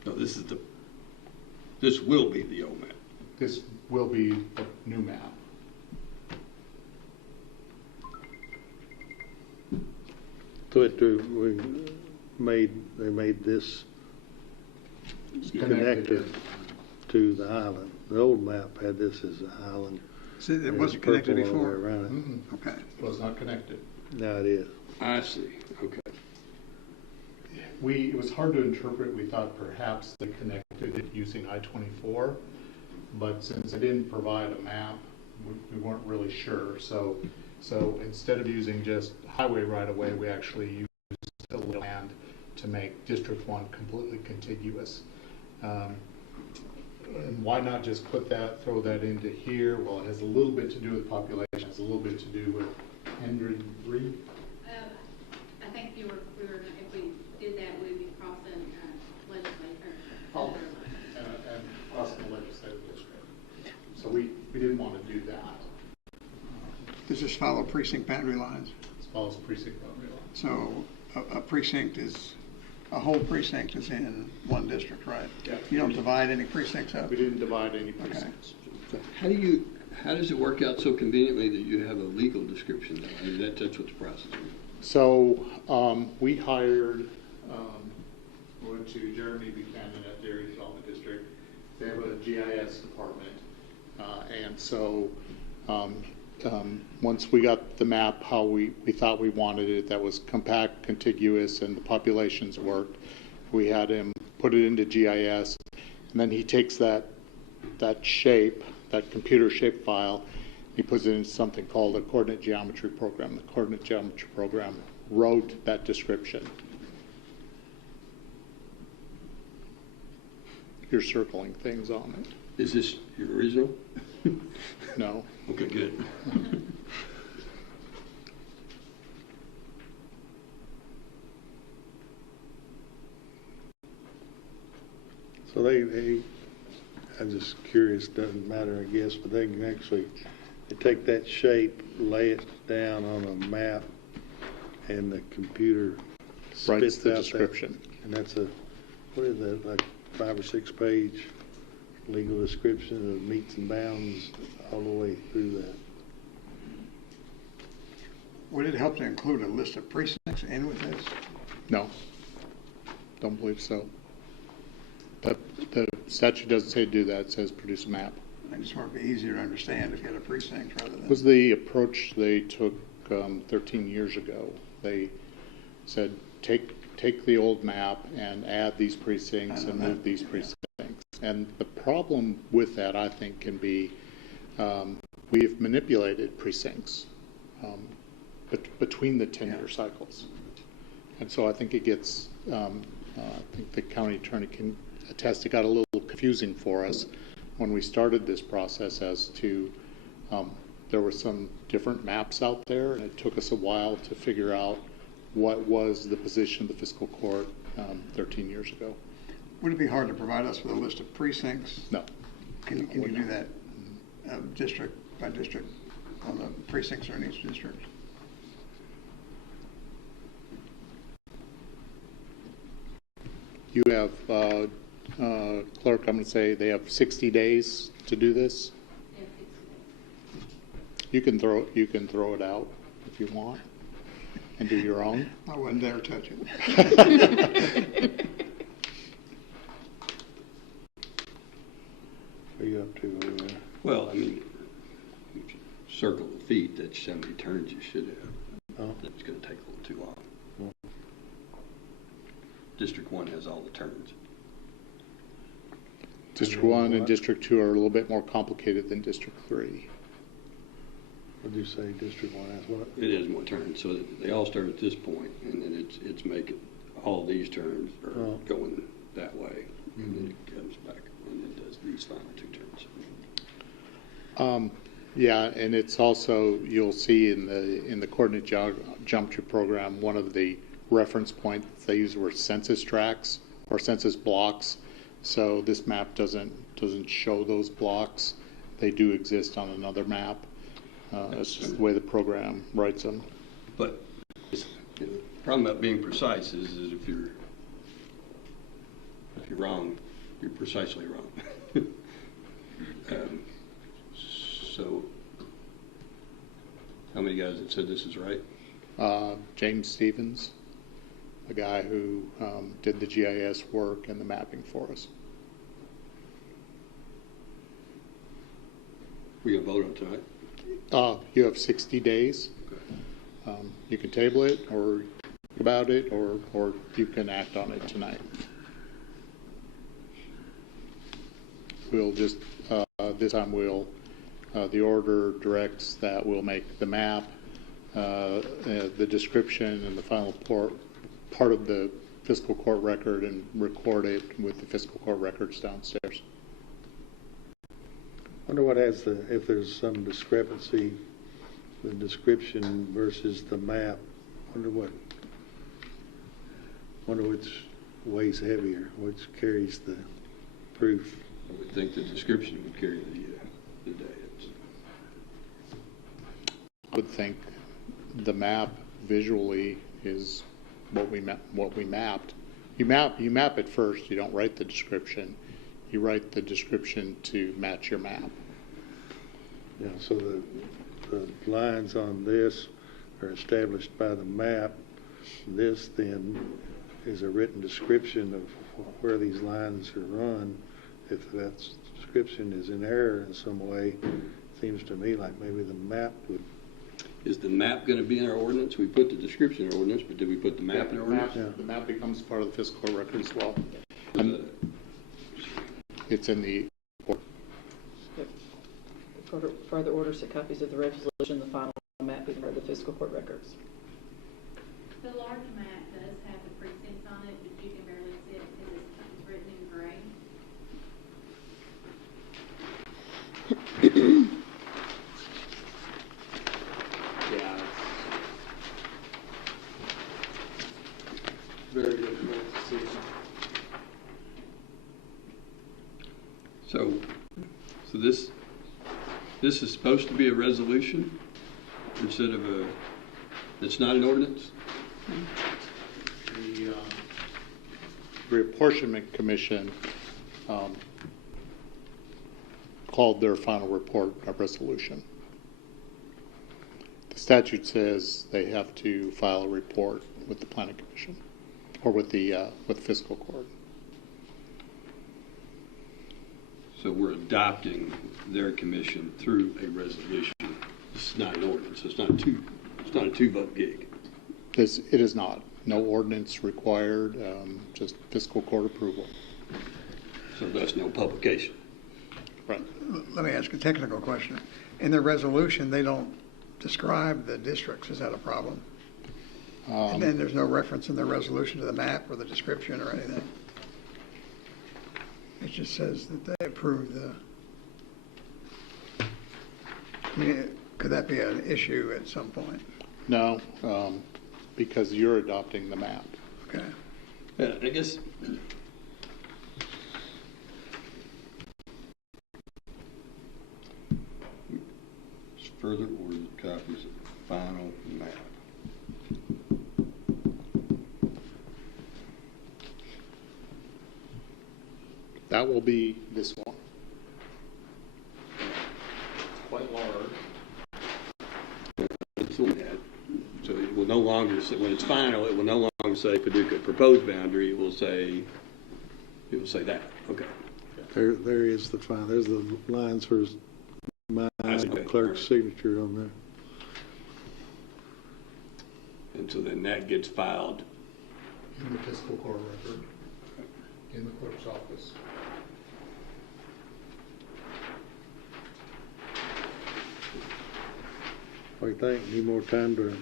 No, this will be the old map. this will be the new map. So they made this connected to the island. The old map had this as the island. So it and wasn't it's connected purple all the way before? around it. Okay. Was not connected. Now it is. I see, okay. It was hard to interpret. We thought perhaps they connected it using I-24, but since they didn't provide a map, we weren't really sure. So instead of using just highway right-of-way, we actually used a little land to make District 1 completely contiguous. And why not just throw that into here? Well, it has a little bit to do with population, it has a little bit to do with Hendry Reed. I think we were, if we did that, we'd be crossing legislature. And crossing the legislative district. So we didn't want to do that. follow precinct boundary lines? As follows precinct boundary line. So a precinct is, a whole precinct is in one district, right? Yeah. You don't divide any precincts up? We didn't divide any precincts. How does it work out so conveniently that you have a legal description? I mean, that's what the process is. So we hired, went to Jeremy Buchanan at Dairy Development District. They have a GIS department. And so once we got the map how we thought we wanted it, that was compact, contiguous, and the populations worked, we had him put it into GIS. And then he takes that shape, that computer shape file, he puts it in something called a coordinate geometry program. The coordinate geometry program wrote that description. You're circling things on it. Is this your original? No. Okay, good. So they, I'm just curious, doesn't matter, I guess, but they can actually they take that shape, lay it down on a map, and the computer Writes spits the out description. that, and that's what is that, like 5 or 6 page legal description of meets and bounds all the way through that. Would it help to include a list of precincts in with this? No. Don't believe so. The statute doesn't say do that. It says produce a map. I just want it to be easier to understand if you had a precinct rather than. Was the approach they took 13 years ago. They said, take the old map and add these precincts and move these precincts. And the problem with that, I think, can be we've manipulated precincts between the 10-year cycles. And so I think it gets, I think the county attorney can attest, it got a little confusing for us when we started this process as to there were some different maps out there, and it took us a while to figure out what was the position of the fiscal court 13 years ago. Would it be hard to provide us with a list of precincts? No. Can you do that district by district on the precincts are in each district? You have, clerk, I'm going to say they have 60 days to do this. You can throw it out if you want and do your own. I wouldn't dare touch it. What are you up to over there? Well, I mean, if you circle the feet, that's how many turns you should have. Oh. That's going to take a little too long. District 1 has all the turns. District 1 and District 2 are a little bit more complicated than District 3. What did you say, District 1 has what? It has more turns, so they all start at this point, and then it's making all these turns are going that way, and then it comes back and it does these final 2 turns. Yeah, and it's also, you'll see in the coordinate geometry program, one of the reference points they use were census tracts or census blocks. So this map doesn't show those blocks. They do exist on another map. That's just the way the program writes them. But the problem about being precise is if you're wrong, you're precisely wrong. So, how many guys have said this is right? James Stevens, the guy who did the GIS work and the mapping for us. We're going to vote on tonight? You have 60 days. Okay. You can table it or think about it, or you can act on it tonight. We'll just, this time the order directs that we'll make the map, the description, and the final part of the fiscal court record and record it with the fiscal court records downstairs. I wonder what has if there's some discrepancy, the description versus the map. Wonder which weighs heavier, which carries the proof. I would think the description would carry the day. would think the map visually is what we mapped. You map it first. You don't write the description. You write the description to match your map. Yeah, so the lines on this are established by the map. This then is a written description of where these lines are run. If that description is in error in some way, it seems to me like maybe the map would. Is the map going to be in our ordinance? We put the description in our ordinance, but did we put the map in our ordinance? The map becomes part of the fiscal record as well. It's in the. Further orders that copies of the resolution, the final map be part of the fiscal court records. The large map does have the precincts on it, but you can barely see it because it's written in gray. Yeah. Very difficult to see. So this is supposed to be a resolution instead of it's not an ordinance? The Reapportionment Commission called their final report a resolution. The statute says they have to file a report with the Planning Commission or with the fiscal court. So we're adopting their commission through a resolution. This is not an ordinance. It's not a two-vote gig. It is not. No ordinance required, just fiscal court approval. So that's no publication. Right. Let me ask a technical question. In the resolution, they don't describe the districts. Is that a problem? And then there's no reference in the resolution to the map or the description or anything. It just says that they approve the. I mean, could that be an issue at some point? No, because you're adopting the map. Okay. Yeah, I guess. Further ordered copies of the final map. That will be this one. It's quite large. So it will no longer say, when it's final, it will no longer say Paducah proposed boundary. It will say that. Okay. There is the file. There's the lines for my clerk's signature on there. And so then that gets filed. In the fiscal court record, in the clerk's office. What do you think? Need more time to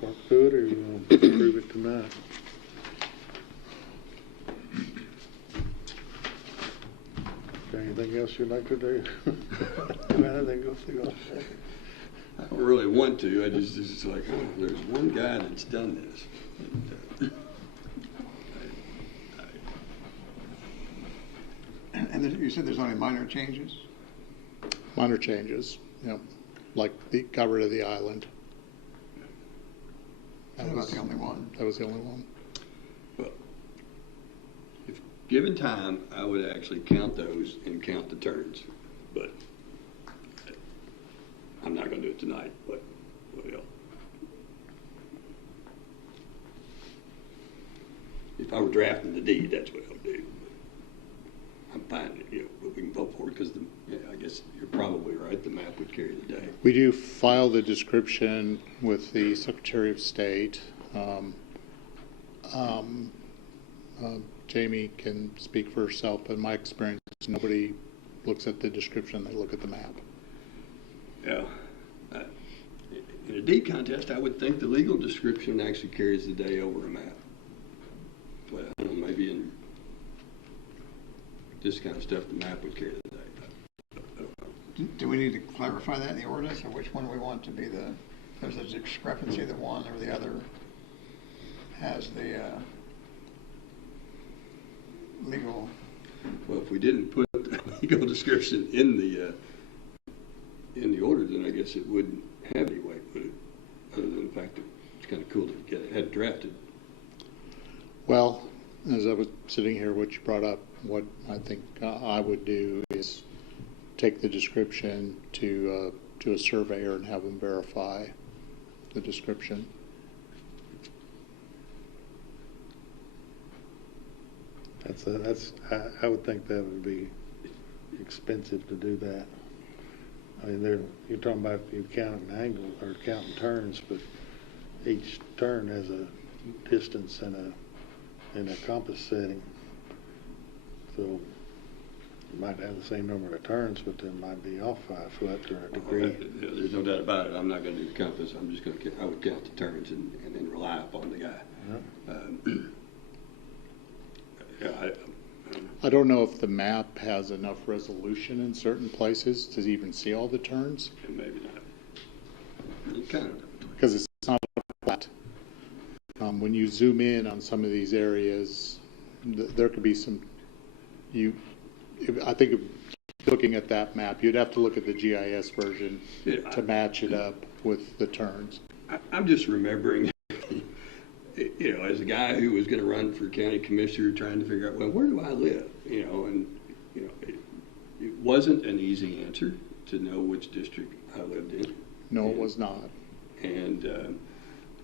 work through it, or you want to approve it tonight? Okay, anything else you'd like to do? Anything else you want to say? I don't really want to. I just it's like, oh, there's one guy that's done this. And you said there's only minor changes? Minor changes, like got rid of the island. That was the only one. That was the only one. Well, if given time, I would actually count those and count the turns, but I'm not going to do it tonight. But well, if I were drafting the deed, that's what I would do. I'm fine, but we can vote for it because I guess you're probably right. The map would carry the day. We do file the description with the Secretary of State. Jamie can speak for herself, but in my experience, nobody looks at the description, they look at the map. Yeah. In a deed contest, I would think the legal description actually carries the day over a map. Well, I don't know, maybe in this kind of stuff, the map would carry the day. Do we need to clarify that in the ordinance, or which one we want to be there's a discrepancy that one or the other has the legal? Well, if we didn't put the legal description in the order, then I guess it wouldn't have any weight, would it? fact that it's kind of cool to get it had drafted. Well, as I was sitting here, what you brought up, what I think I would do is take the description to a surveyor and have them verify the description. I would think that would be expensive to do that. I mean, you're talking about if you're counting angles or counting turns, but each turn has a distance and a compass setting. So you might have the same number of turns, but they might be off 5 foot or a degree. There's no doubt about it. I'm not going to do the compass. I'm just going to, I would count the turns and then rely upon the guy. Yeah. I don't know if the map has enough resolution in certain places to even see all the turns. Maybe not. It kind of. Because it's not flat. When you zoom in on some of these areas, there could be some. I think looking at that map, you'd have to look at the GIS version to match it up with the turns. I'm just remembering, you know, as a guy who was going to run for county commissioner, trying to figure out, well, where do I live? You know, and you know, it wasn't an easy answer to know which district I lived in. No, it was not. And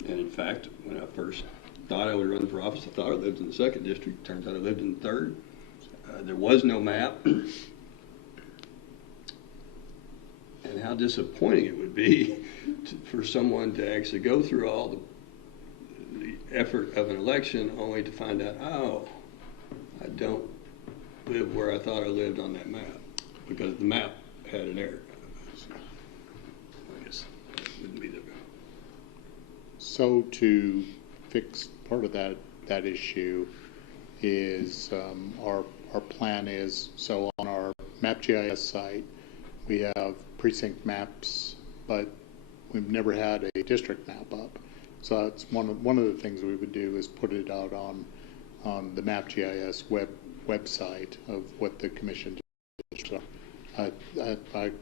in fact, when I first thought I would run for office, I thought I lived in the 2nd district. Turns out I lived in the 3rd. There was no map. And how disappointing it would be for someone to actually go through all the effort of an election only to find out, oh, I don't live where I thought I lived on that map, because the map had an error. So I guess it wouldn't be there. So to fix part of that issue is our plan is, so on our MapGIS site we have precinct maps, but we've never had a district map up. So that's one of the things we would do is put it out on the MapGIS website of what the commission did. I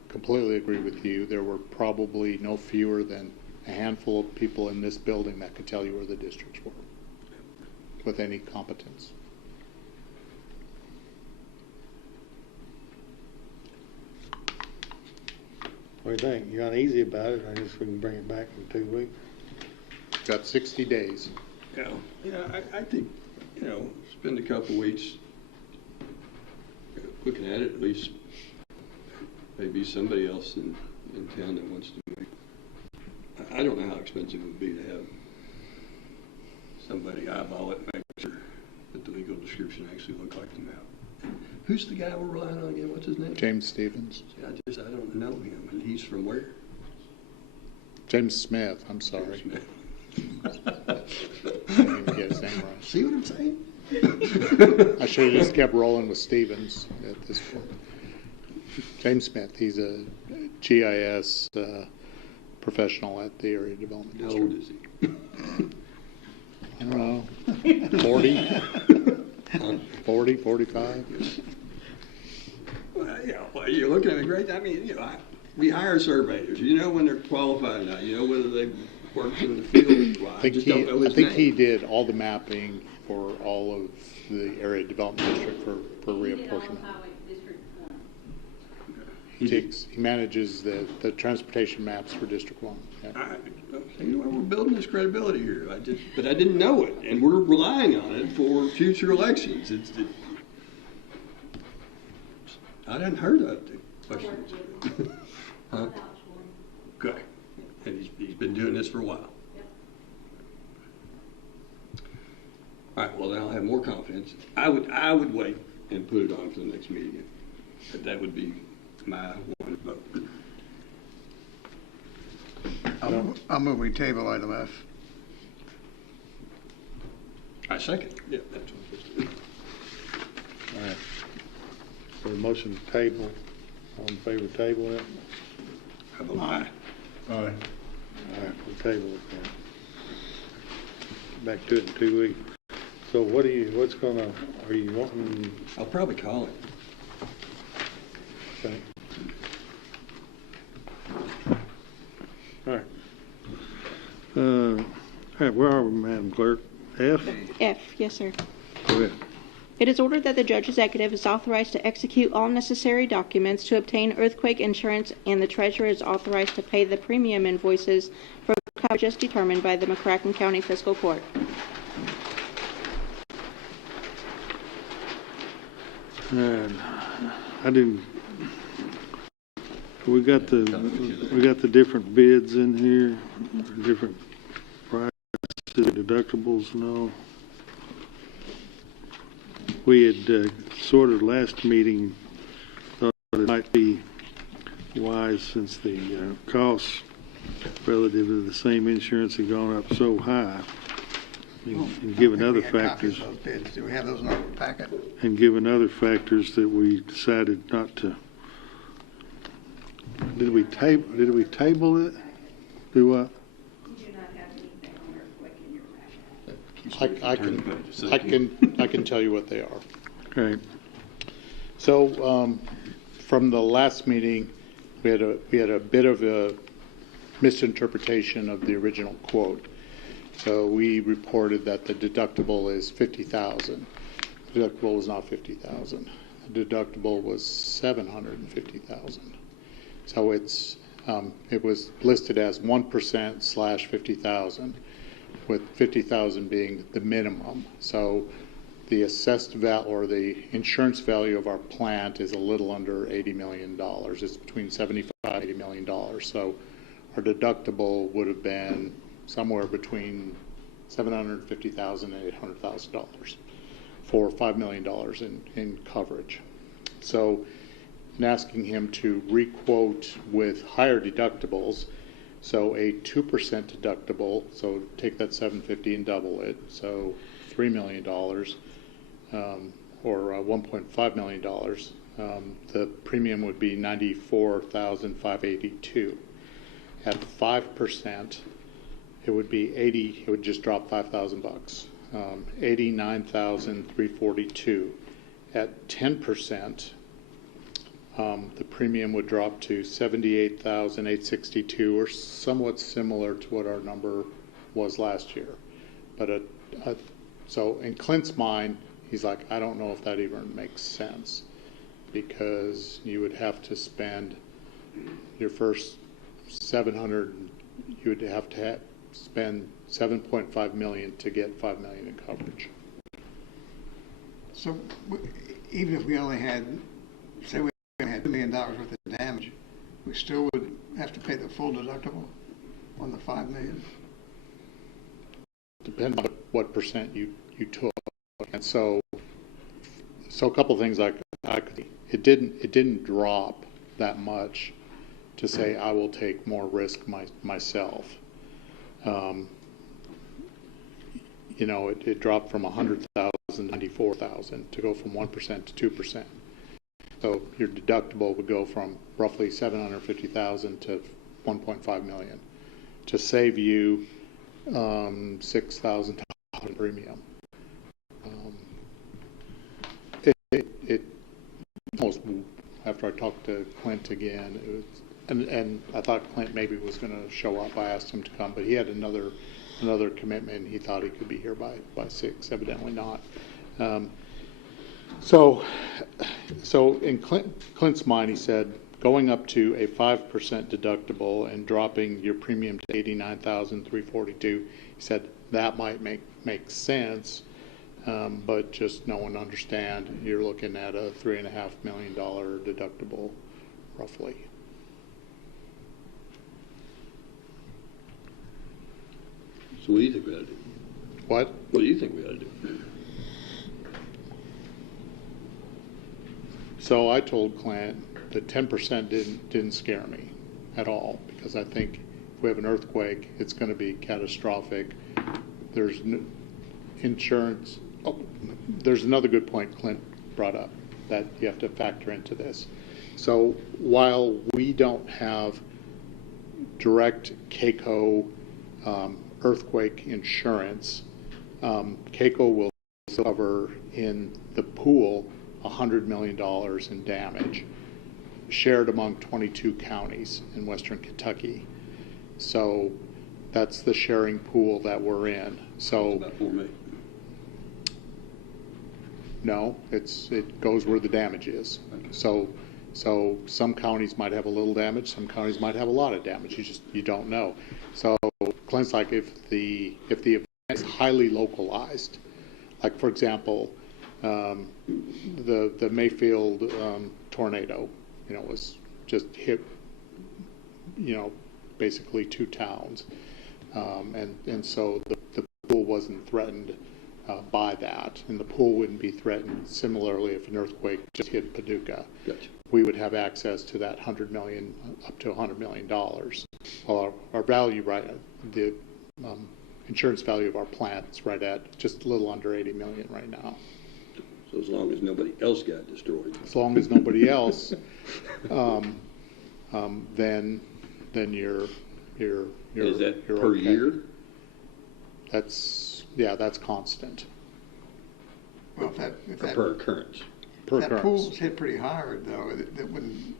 completely agree with you. There were probably no fewer than a handful of people in this building that could tell you where the districts were with any competence. What do you think? You're uneasy about it? I guess we can bring it back in 2 weeks. Got 60 days. Yeah, I think, you know, spend a couple weeks looking at it. At least maybe somebody else in town that wants to make. I don't know how expensive it would be to have somebody eyeball it and make sure that the legal description actually looked like the map. Who's the guy we're relying on again? What's his name? James Stevens. See, I don't know him. And he's from where? James Smith, I'm sorry. Smith. I didn't even get his name right. See what I'm saying? I should have just kept rolling with Stevens at this point. James Smith, he's a GIS professional at the Area Development How District. old is he? I don't know, 40, 45. Well, you're looking at me great. I mean, we hire surveyors. You know when they're qualified or not. You know whether they've worked in the field. Well, I just don't know his name. He did all the mapping for all of the Area Development District for reapportionment. He manages the transportation maps for District 1. Yeah. You know, we're building this credibility here. But I didn't know it, and we're relying on it for future elections. I hadn't heard of the questions. Huh? Okay. And he's been doing this for a while. All right. Well, then I'll have more confidence. I would wait and put it on for the next meeting. But that would be my one vote. I'll move we table item F. I second. Yeah, that's what I'm supposed to do. All right. So the motion to table, all in favor of table it? I vote aye. Aye. All right, we'll table it then. Back to it in 2 weeks. So are you wanting? I'll probably call it. Okay. All right. right, where are we, Madam Clerk? F? F, yes, sir. Go ahead. It is ordered that the judge executive is authorized to execute all necessary documents to obtain earthquake insurance, and the treasurer is authorized to pay the premium invoices for coverages determined by the McCracken County Fiscal Court. And I didn't. We got the different bids in here, different prices, deductibles, and all. We had sort of last meeting thought it might be wise, since the costs relative to the same insurance had gone up so high, and given other factors. Those bids. Do we have those in our packet? And given other factors, that we decided not to. Did we table it? Do what? You do not have anything on earthquake in your packet. I can tell you what they are. Okay. So from the last meeting, we had a bit of a misinterpretation of the original quote. So we reported that the deductible is $50,000. The deductible was not $50,000. The deductible was $750,000. So it was listed as 1% / $50,000, with $50,000 being the minimum. So the assessed value, or the insurance value of our plant, is a little under $80 million. It's between $75 and $80 million. So our deductible would have been somewhere between $750,000 and $800,000 for $5 million in coverage. So in asking him to requote with higher deductibles, so a 2% deductible, so take that $750 and double it, so $3 million, or $1.5 million, the premium would be $94,582. At 5%, it would be it would just drop $5,000, $89,342. At 10%, the premium would drop to $78,862, or somewhat similar to what our number was last year. But so in Clint's mind, he's like, I don't know if that even makes sense, because you would have to spend your first $700. You would have to spend $7.5 million to get $5 million in coverage. So even if we only had, say we had $2 million worth of damage, we still would have to pay the full deductible on the $5 million? Depends on what percent you took. And so a couple of things it didn't drop that much to say I will take more risk myself. It dropped from 100,000 to 94,000 to go from 1% to 2%. So your deductible would go from roughly 750,000 to 1.5 million to save you $6,000 premium. It almost, after I talked to Clint again, it was, and I thought Clint maybe was going to show up. I asked him to come, but he had another commitment. He thought he could be here by 6. Evidently not. So in Clint's mind, he said, going up to a 5% deductible and dropping your premium to $89,342, he said that might make sense, but just no one understand. You're looking at a $3.5 million deductible, roughly. So what do you think we ought to do? What? What do you think we ought to do? So I told Clint that 10% didn't scare me at all, because I think if we have an earthquake, it's going to be catastrophic. There's insurance. Oh, there's another good point Clint brought up that you have to factor into this. So while we don't have direct KCO earthquake insurance, KCO will cover in the pool $100 million in damage, shared among 22 counties in western Kentucky. So That's the sharing pool that we're in. So About 4 million. no, it goes where the damage is. Okay. So some counties might have a little damage, some counties might have a lot of damage. You don't know. So Clint's like, if the event is highly localized, like for example, the Mayfield tornado, was just hit, basically 2 towns, and so the pool wasn't threatened by that, and the pool wouldn't be threatened similarly if an earthquake just hit Paducah. Gotcha. We would have access to that $100 million, up to $100 million. Well, our value, the insurance value of our plant is right at just a little under $80 million right now. So as long as nobody else got destroyed. As long as nobody else, then you're Is that you're per okay. year? That's constant. Well, if that Per occurrence? Per that occurrence. pool's hit pretty hard, though, there wouldn't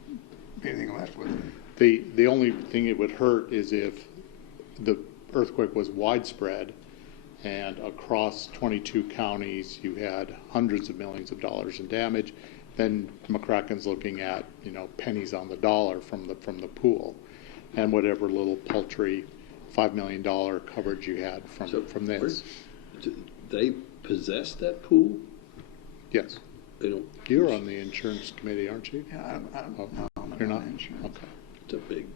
be anything left with it. The only thing it would hurt is if the earthquake was widespread and across 22 counties you had hundreds of millions of dollars in damage, then McCracken's looking at pennies on the dollar from the pool, and whatever little paltry $5 million coverage you had from this. They possess that pool? Yes. They don't. You're on the insurance committee, aren't you? Yeah, I don't know. You're not? Insurance. Okay. It's a big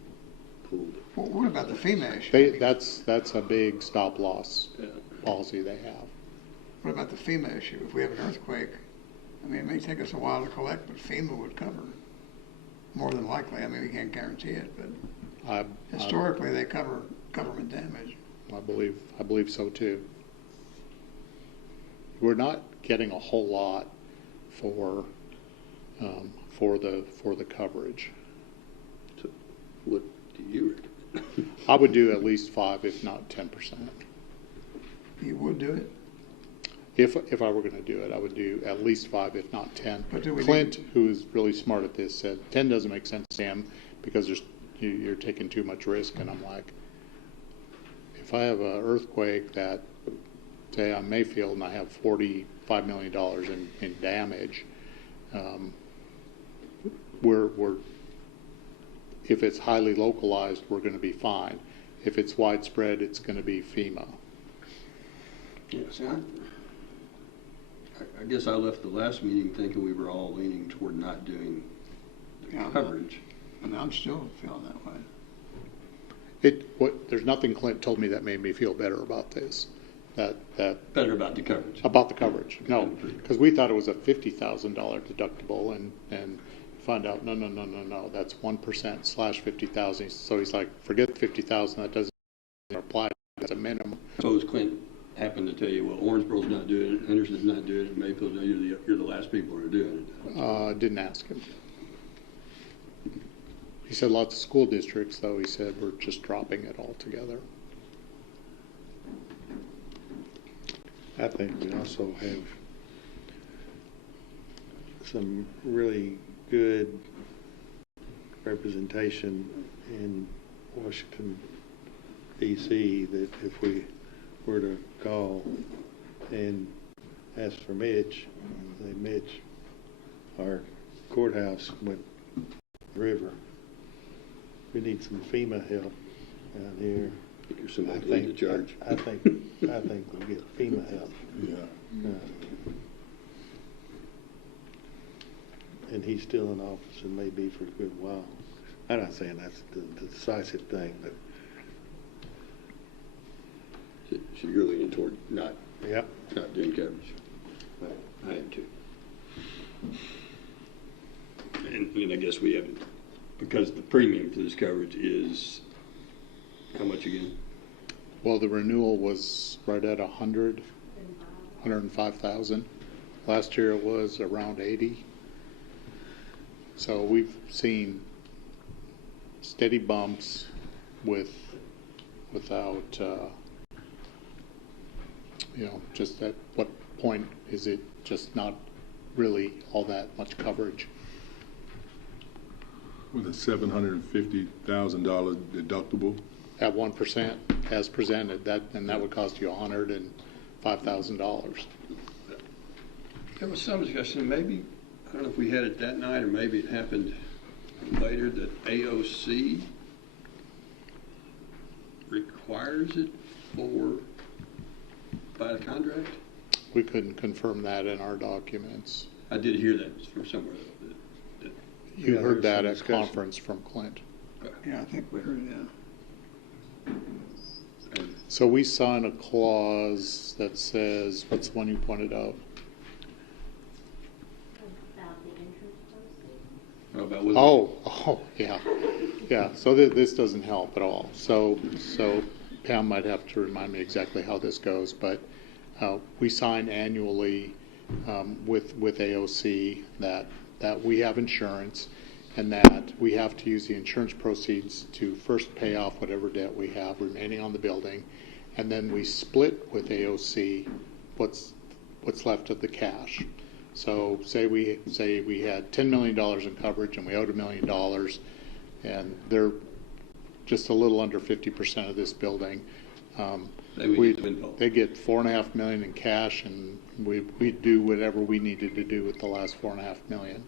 pool. Well, what about the FEMA issue? That's a big stop loss Yeah. policy they have. What about the FEMA issue? If we have an earthquake, it may take us a while to collect, but FEMA would cover more than likely. We can't guarantee it, but historically they cover government damage. I believe so too. We're not getting a whole lot for the coverage. So what do you recommend? I would do at least 5, if not 10%. You would do it? If I were going to do it, I would do at least 5, if not 10. But do we Clint, who is really smart at this, said 10 doesn't make sense to him because you're taking too much risk. And I'm like, if I have an earthquake that, say, on Mayfield, and I have $45 million in damage, if it's highly localized, we're going to be fine. If it's widespread, it's going to be FEMA. Yes, I guess I left the last meeting thinking we were all leaning toward not doing the coverage. I'm still feeling that way. There's nothing Clint told me that made me feel better about this. Better about the coverage. About the coverage. No, because we thought it was a $50,000 deductible, and find out no, that's 1% / 50,000. So he's like, forget the 50,000. That doesn't apply. That's a minimum. Suppose Clint happened to tell you, well, Orangeboro's not doing it, Henderson's not doing it, Mayfield's not. You're the last people who are doing it. Didn't ask him. He said lots of school districts, though. He said we're just dropping it altogether. I think we also have some really good representation in Washington, D.C. that if we were to call and ask for Mitch, say, Mitch, our courthouse went river. We need some FEMA help out here. You're somebody leading the charge. I think we'll get FEMA help. Yeah. And he's still in office and may be for a good while. I'm not saying that's the decisive thing, but So you're leaning toward not doing coverage. I am too. And I guess we haven't, because the premium for this coverage is how much again? Well, the renewal was right at 105,000. Last year it was around 80. So we've seen steady bumps without, just at what point is it just not really all that much coverage? With a $750,000 deductible, at 1% as presented, and that would cost you $105,000. There was some discussion, maybe, I don't know if we had it that night or maybe it happened later, that AOC requires it by the contract? We couldn't confirm that in our documents. I did hear that from somewhere. You Yeah, heard there's that some at discussion. conference from Clint. Yeah, I think we heard that. So we sign a clause that says, what's the one you pointed out? About the interest proceeds. About whether- Oh, yeah. Yeah, so this doesn't help at all. So Pam might have to remind me exactly how this goes, but we sign annually with AOC that we have insurance and that we have to use the insurance proceeds to first pay off whatever debt we have remaining on the building, and then we split with AOC what's left of the cash. So say we had $10 million in coverage and we owed $1 million, and they're just a little under 50% of this building. They get $4.5 million in cash, and we do whatever we needed to do with the last $4.5 million.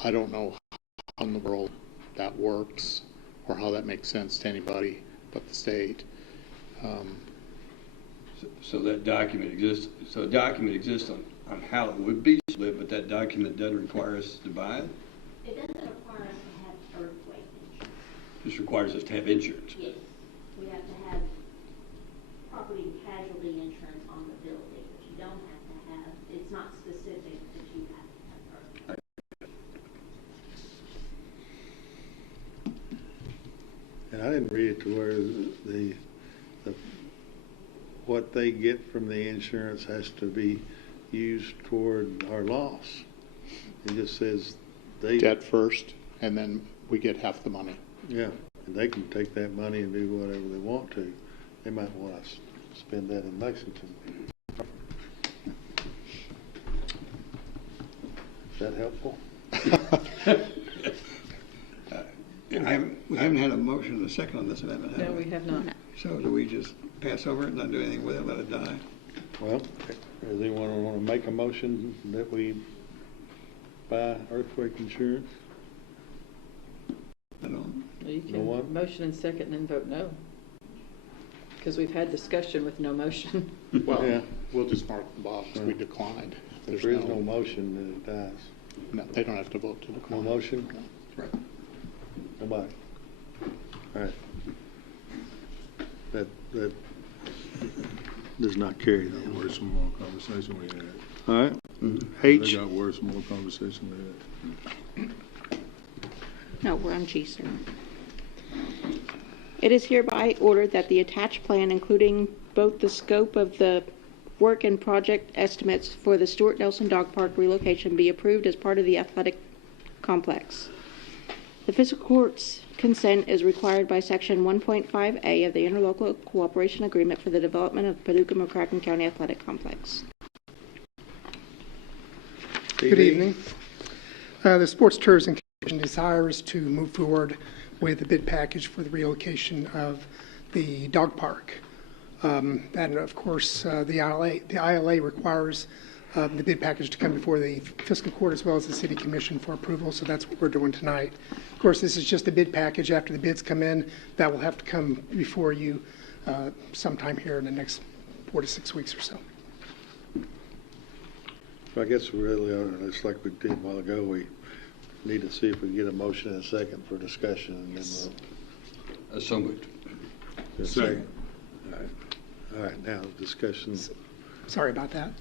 I don't know how in the world that works or how that makes sense to anybody but the state. So that document exists. So a document exists on how it would be split, but that document doesn't require us to buy it. It doesn't require us to have earthquake insurance. Just requires us to have insurance. Yes, we have to have property and casualty insurance on the building, but you don't have to have, it's not specific that you have to have earthquake. And I didn't read it to where what they get from the insurance has to be used toward our loss. It just says they. Debt first, and then we get half the money. Yeah, and they can take that money and do whatever they want to. They might want to spend that in Lexington. Is that helpful? We haven't had a motion and a second on this amendment, have No, we? we have not. So do we just pass over it and not do anything with it, let it die? Well, does anyone want to make a motion that we buy earthquake insurance? I don't. You No one? can motion and second and then vote no. Because we've had discussion with no motion. Well, Yeah. we'll just mark the box, we declined. If there is no motion, then it dies. No, they don't have to vote to No decline. motion? Right. Nobody? All right. That does not carry though. Worse, some more conversation we had. All right. They H. got worse, more conversation we had. No, we're on G, sir. It is hereby ordered that the attached plan, including both the scope of the work and project estimates for the Stuart Nelson Dog Park relocation, be approved as part of the athletic complex. The fiscal court's consent is required by Section 1.5A of the Interlocal Cooperation Agreement for the development of Paducah McCracken County Athletic Complex. Good evening. The Sports Tourism Commission desires to move forward with a bid package for the relocation of the dog park. And of course, the ILA requires the bid package to come before the fiscal court as well as the city commission for approval, so that's what we're doing tonight. Of course, this is just a bid package. After the bids come in, that will have to come before you sometime here in the next 4 to 6 weeks or so. I guess we really are, it's like we did a while ago, we need to see if we can get a motion and a second for discussion, and then we'll. So moved. Second. All right, now discussion. Sorry about that.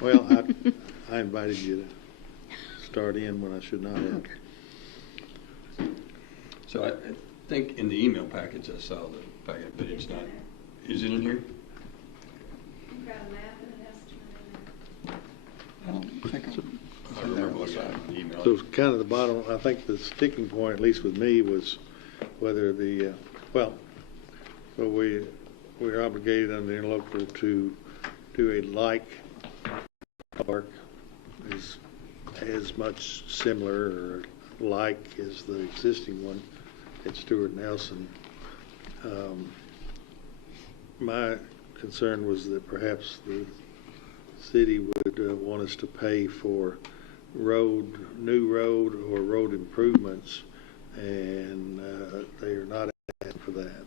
Well, I invited you to start in when I should not have. Okay. So I think in the email package I saw the packet, but it's not. Is it in here? You've got a map and an estimate in there. I don't think I don't remember what I saw in the email. So it's kind of the bottom, I think the sticking point, at least with me, was whether the, so we're obligated under interlocal to do a like park is as much similar or like as the existing one at Stuart Nelson. My concern was that perhaps the city would want us to pay for new road or road improvements, and they are not asking for that.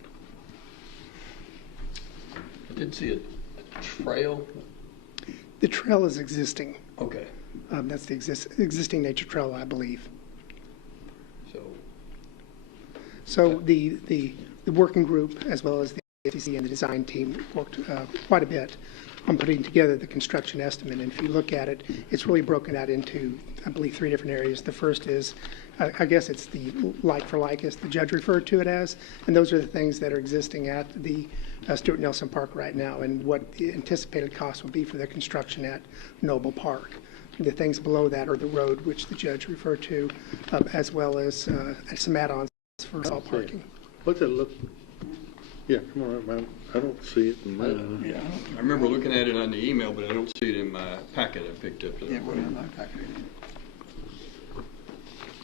I did see a trail. The trail is existing. Okay. That's the existing nature trail, I believe. So the working group, as well as the ATC and the design team, worked quite a bit on putting together the construction estimate. And if you look at it, it's really broken out into, I believe, 3 different areas. The first is, I guess it's the like for like, as the judge referred to it as, and those are the things that are existing at the Stuart Nelson Park right now, and what the anticipated cost will be for the construction at Noble Park. The things below that are the road, which the judge referred to, as well as some add-ons for all parking. What's it look? Yeah, come on, man. I don't see it in mine. Yeah, I remember looking at it on the email, but I don't see it in my packet I picked up. Yeah, what in my packet?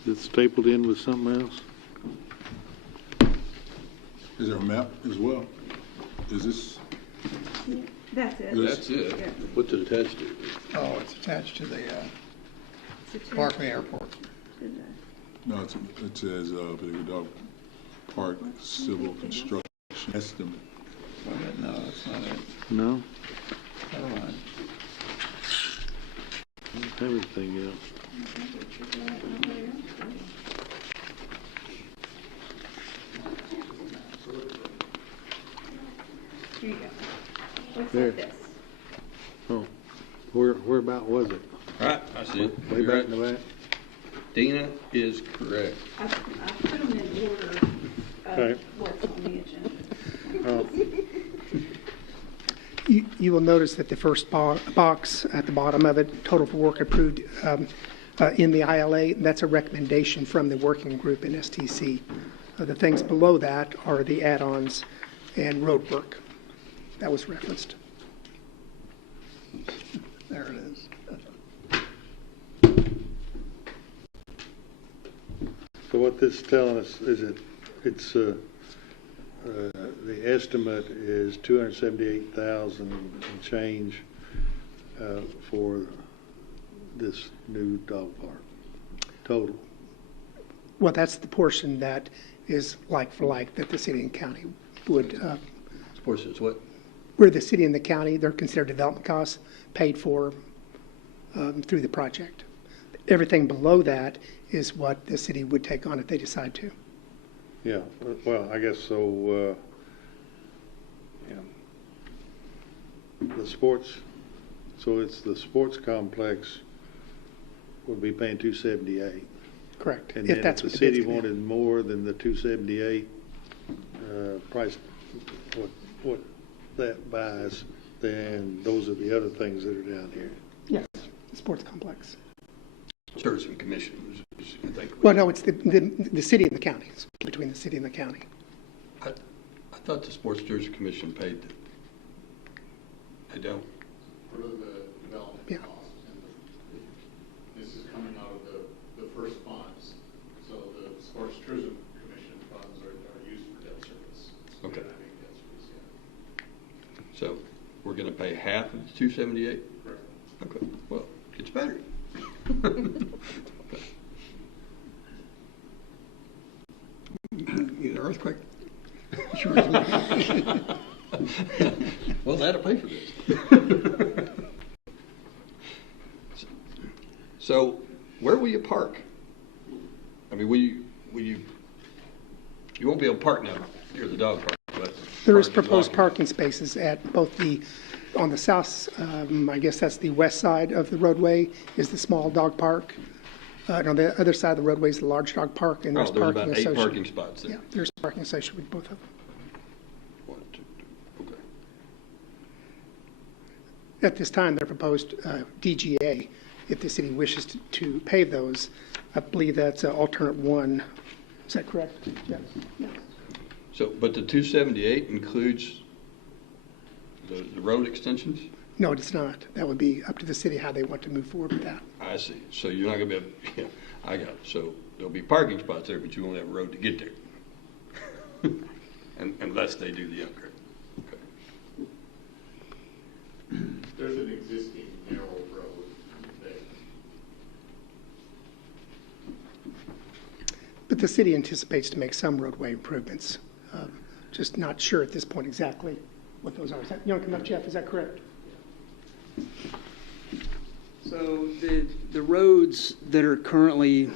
Is it stapled in with something else? Is there a map as well? Is this? That's it. That's it. Yeah. What's it attached to? Oh, it's attached to the Barkley Airport. No, it says Big Dog Park Civil Construction Estimate. No, that's not it. No? Never mind. Everything else. Here you go. Looks There. like this. Oh, where about was it? Right, I see it. Way back in the back? Dina is correct. I put them in order Okay. of what's on the agenda. Oh, You will notice that the first box at the bottom of it, total for work approved in the ILA, that's a recommendation from the working group in STC. The things below that are the add-ons and road work. That was referenced. There it is. so what this is telling us is the estimate is 278,000 and change for this new dog park total. Well, that's the portion that is like for like that the city and county would, This portion is what? where the city and the county, they're considered development costs paid for through the project. Everything below that is what the city would take on if they decide to. Yeah, well, I guess so. The sports, so it's the sports complex would be paying 278. Correct. And If then that's if the what the bids city come in. wanted more than the 278 price, what that buys, then those are the other things that are down here. Yes, the sports complex. Tourism Commission, I think. Well, no, it's the city and the county. It's between the city and the county. I thought the Sports Tourism Commission paid that. I don't. For the development Yeah. costs, and this is coming out of the first funds. So the Sports Tourism Commission funds are used for debt service. Okay. Not being debt service yet. So we're going to pay half of the 278? Correct. Okay, well, it's better. Either earthquake. Sure. Well, that'll pay for this. So, where will you park? I mean, you won't be able to park now near the dog park, but. There is park and proposed walk. parking spaces at both on the south, I guess that's the west side of the roadway is the small dog park. And on the other side of the roadway is the large dog park, and Oh, there's there's parking about 8 associated. parking spots there. Yeah, there's parking associated with both of them. 1, 2, 3, okay. At this time, they're proposed DGA. If the city wishes to pave those, I believe that's alternate 1. Is that correct? Yes. So, but the 278 includes the road extensions? No, it's not. That would be up to the city how they want to move forward with that. I see. So you're not going to be able, yeah, I got it. So there'll be parking spots there, but you won't have a road to get there. unless they do the upgrade. Okay. There's an existing narrow road there. But the city anticipates to make some roadway improvements. Just not sure at this point exactly what those are. You want to come up, Jeff? Is that correct? So the roads that are currently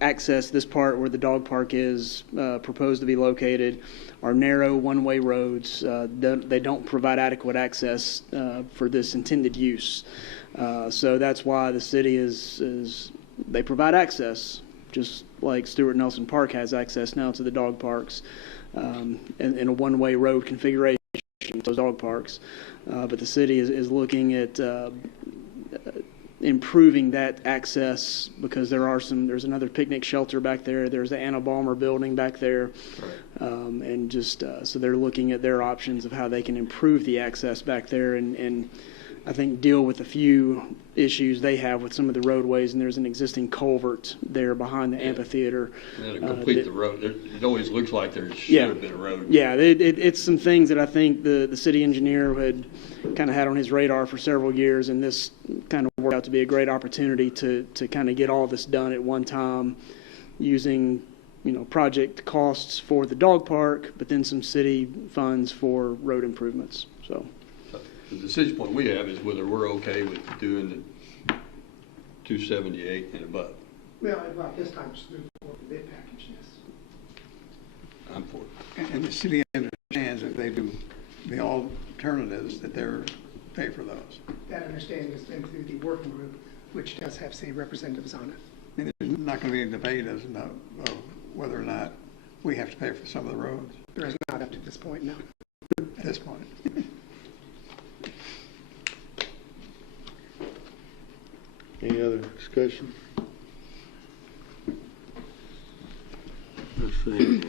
access this part where the dog park is proposed to be located are narrow one-way roads. They don't provide adequate access for this intended use. So that's why the city they provide access, just like Stewart Nelson Park has access now to the dog parks in a one-way road configuration to those dog parks. But the city is looking at improving that access because there's another picnic shelter back there. There's the Anna Balmer building back there. Right. And just so they're looking at their options of how they can improve the access back there and I think deal with a few issues they have with some of the roadways. And there's an existing culvert there behind the amphitheater. And to complete the road, it always looks like there should have been a road. Yeah, it's some things that I think the city engineer had kind of had on his radar for several years, and this kind of worked out to be a great opportunity to kind of get all this done at one time using, project costs for the dog park, but then some city funds for road improvements. So the decision point we have is whether we're okay with doing the 278 and above. Well, this time just move forward with the bid package, yes. I'm for it. And the city understands that they do the alternatives, that they're pay for those. That understanding has been through the working group, which does have city representatives on it. I mean, there's not going to be any debate as to whether or not we have to pay for some of the roads. There is not up to this point, no. At this point. Any other discussion? Let's see. You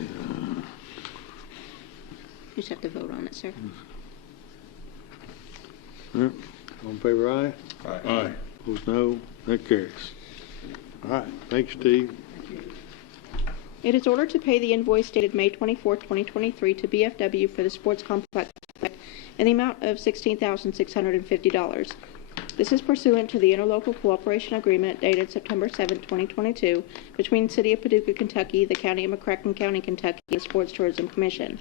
just have to vote on it, sir. All right. All in favor, aye? Aye. Opposed, no. That carries. All right. Thanks, Steve. It is ordered to pay the invoice dated May 24, 2023 to BFW for the sports complex in the amount of $16,650. This is pursuant to the interlocal cooperation agreement dated September 7, 2022 between the City of Paducah, Kentucky, the County of McCracken County, Kentucky, and the Sports Tourism Commission.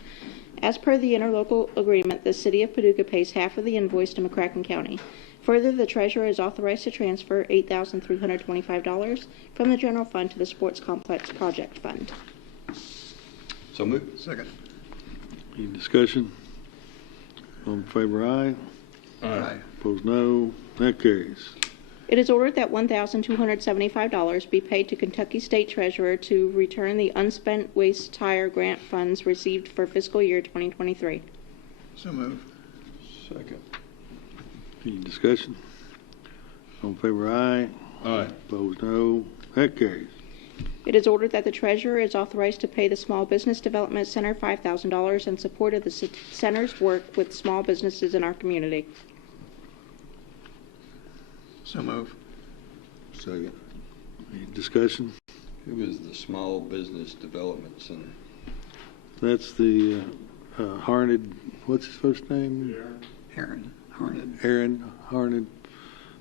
As per the interlocal agreement, the City of Paducah pays half of the invoice to McCracken County. Further, the treasurer is authorized to transfer $8,325 from the general fund to the Sports Complex Project Fund. So moved. Second. Any discussion? All in favor, aye? Aye. Opposed, no. That carries. It is ordered that $1,275 be paid to Kentucky State Treasurer to return the unspent waste tire grant funds received for fiscal year 2023. So move. Second. Any discussion? All in favor, aye? Aye. Opposed, no. That carries. It is ordered that the treasurer is authorized to pay the Small Business Development Center $5,000 in support of the center's work with small businesses in our community. So move. Second. Any discussion? Who is the Small Business Development Center? That's the Harned, what's his first name? Aaron Harned. Aaron Harned.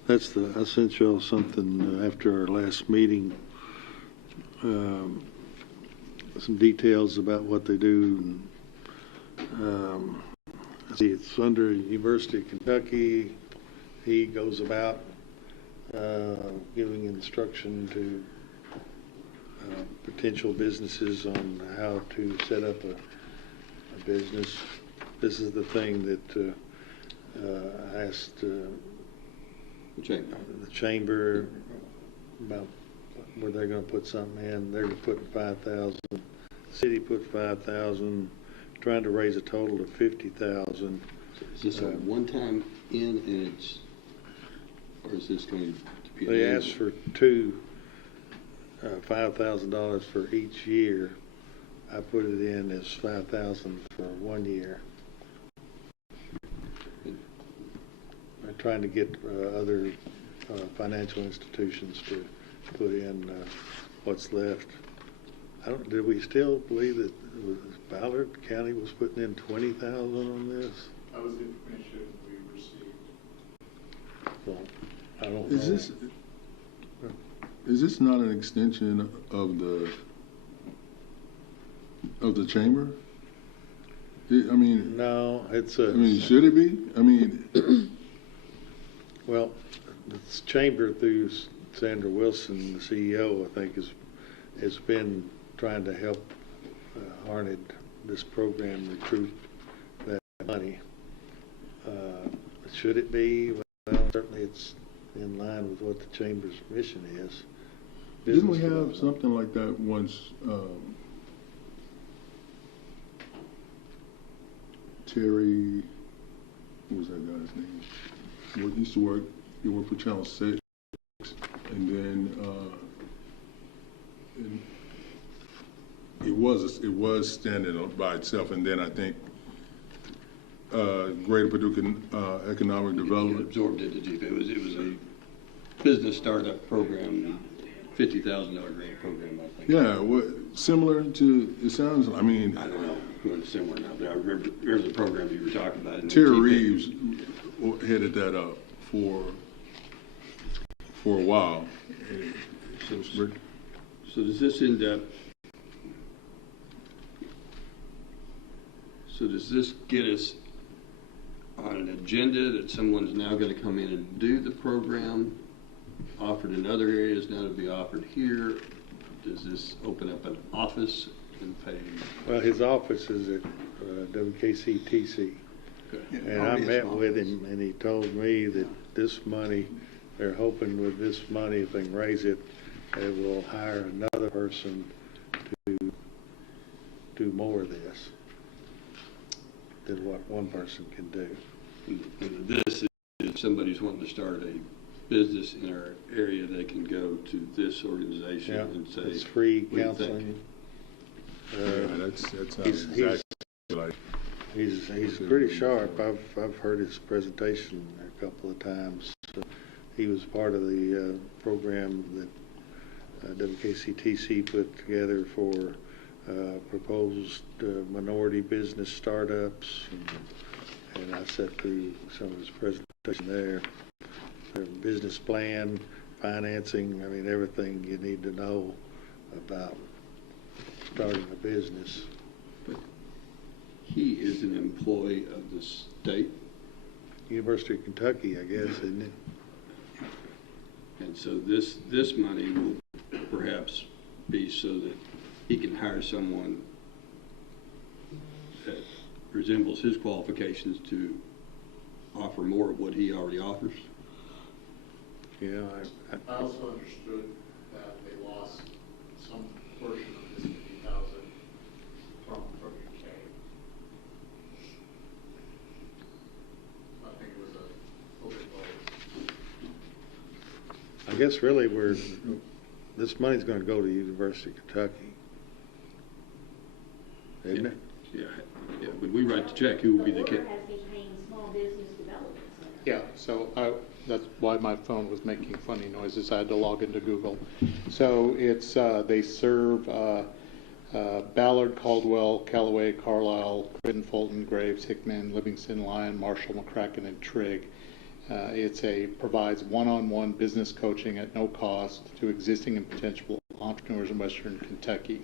That's I sent y'all something after our last meeting, some details about what they do. And, see, it's under University of Kentucky. He goes about giving instruction to potential businesses on how to set up a business. This is the thing that I asked the chamber about where they're going to put something in. They're putting $5,000. The city put $5,000, trying to raise a total of $50,000. Is this a one-time in and it's, or is this going to be? They asked for $5,000 for each year. I put it in as $5,000 for 1 year. I'm trying to get other financial institutions to put in what's left. did we still believe that Ballard County was putting in 20,000 on this? That was the information we received. So, I don't Is know. this not an extension of the chamber? I mean, No, it's I mean, should it be? I mean, well, the chamber through Sandra Wilson, the CEO, I think, has been trying to help Harned, this program, recruit that money. Should it be? Well, certainly it's in line with what the chamber's mission is. didn't we Business have development. something like that once? Terry, what was that guy's name? What used to work? He worked for Channel 6, and then it was standing by itself, and then I think Greater Paducah Economic Development Absorbed it, it was a business startup program, $50,000 grant program, I think. Yeah, similar to, it sounds, I mean, I don't know whether it's similar now, but I remember there was a program you were talking about. and Terry GPA Reeves headed that up for a while. So does this end up, so does this get us on an agenda that someone's now going to come in and do the program, offered in other areas, now to be offered here? Does this open up an office and pay? Well, his office is at WKCTC. And I met with him, and he told me that this money, they're hoping with this money, if they can raise it, they will hire another person to do more of this than what one person can do. And this is, if somebody's wanting to start a business in our area, they can go to this organization Yeah, and say, it's free "What do you think?" counseling. That sounds He's exactly like. He's pretty sharp. I've heard his presentation a couple of times. He was part of the program that WKCTC put together for proposed minority business startups, and I sat through some of his presentation there. Business plan, financing, I mean, everything you need to know about starting a business. He is an employee of the state. University of Kentucky, I guess, isn't it? And so this money will perhaps be so that he can hire someone that resembles his qualifications to offer more of what he already offers. Yeah, I also understood that they lost some portion of this 50,000 from UK. I think it was a open vote. I guess really this money's going to go to the University of Kentucky, isn't it? Yeah. When we write the check, who will be the The kid? board has been paying Small Business Development Center. Yeah, so that's why my phone was making funny noises. I had to log into Google. So it's, they serve Ballard, Caldwell, Callaway, Carlisle, Creighton, Fulton, Graves, Hickman, Livingston, Lyon, Marshall, McCracken, and Trigg. Provides one-on-one business coaching at no cost to existing and potential entrepreneurs in Western Kentucky.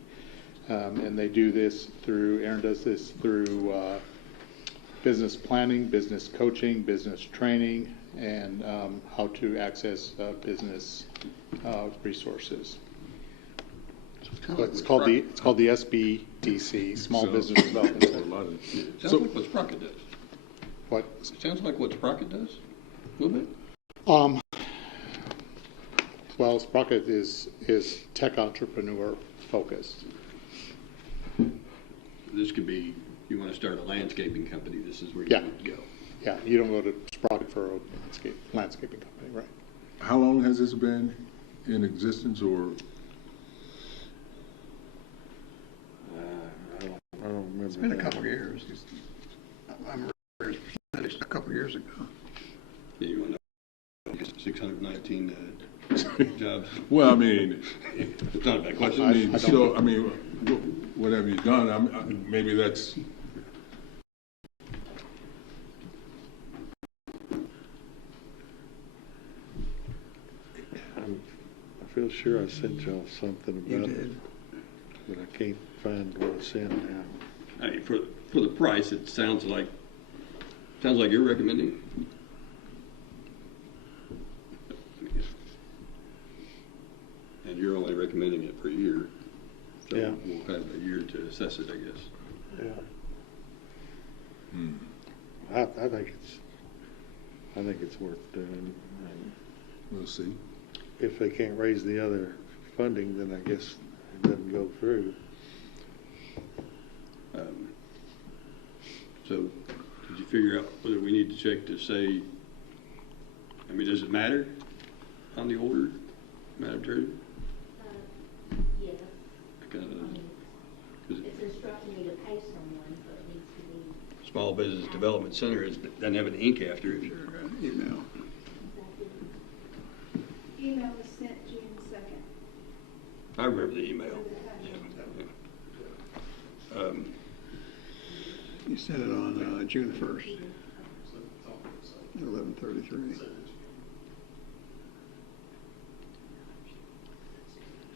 And they do this through, Aaron does this through business planning, business coaching, business training, and how to access business resources. It's called the SBDC, Small Business Development Center. It sounds like what Sprocket does. What? It sounds like what Sprocket does, a little bit. Well, Sprocket is tech entrepreneur focused. This could be, you want to start a landscaping company, this is where you Yeah. would go. Yeah, you don't go to Sprocket for a landscaping company, right? How long has this been in existence, or? I don't remember. It's been a couple of years. I'm a couple of years ago. Yeah, you want to know, 619 jobs. Well, I mean, It's not a bad question. I mean, so, I mean, what have you done? Maybe that's, I feel sure I sent y'all something You about it, did. but I can't find what I sent now. I mean, for the price, it sounds like you're recommending. And you're only recommending it for a year. So Yeah. we'll have a year to assess it, I guess. Yeah. I think it's worth doing. we'll see. If they can't raise the other funding, then I guess it doesn't go through. So did you figure out whether we need to check to say, I mean, does it matter on the order, Madam Chair? Yes. Because It's instructing me to pay someone, so it needs to be. Small Business Development Center doesn't have an ink after it. Email. Email was sent June 2nd. I remember the email. You sent it on June 1st at 11:33.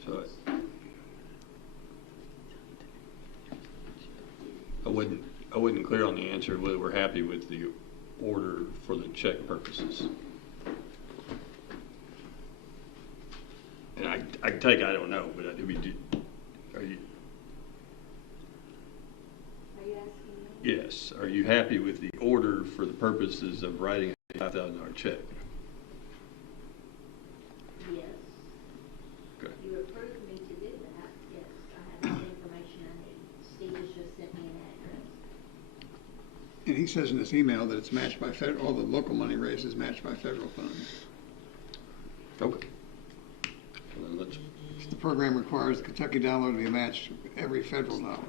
So I wasn't clear on the answer whether we're happy with the order for the check purposes. And I take I don't know, but do we do? Are you? Are you asking me? Yes. Are you happy with the order for the purposes of writing a $5,000 check? Yes. Okay. You approved me to do that. Yes, I have all the information I need. Steve has just sent me an address. And he says in this email that it's matched by all the local money raised is matched by federal funds. Okay. Well, then let's. The program requires the Kentucky dollar to be matched every federal dollar.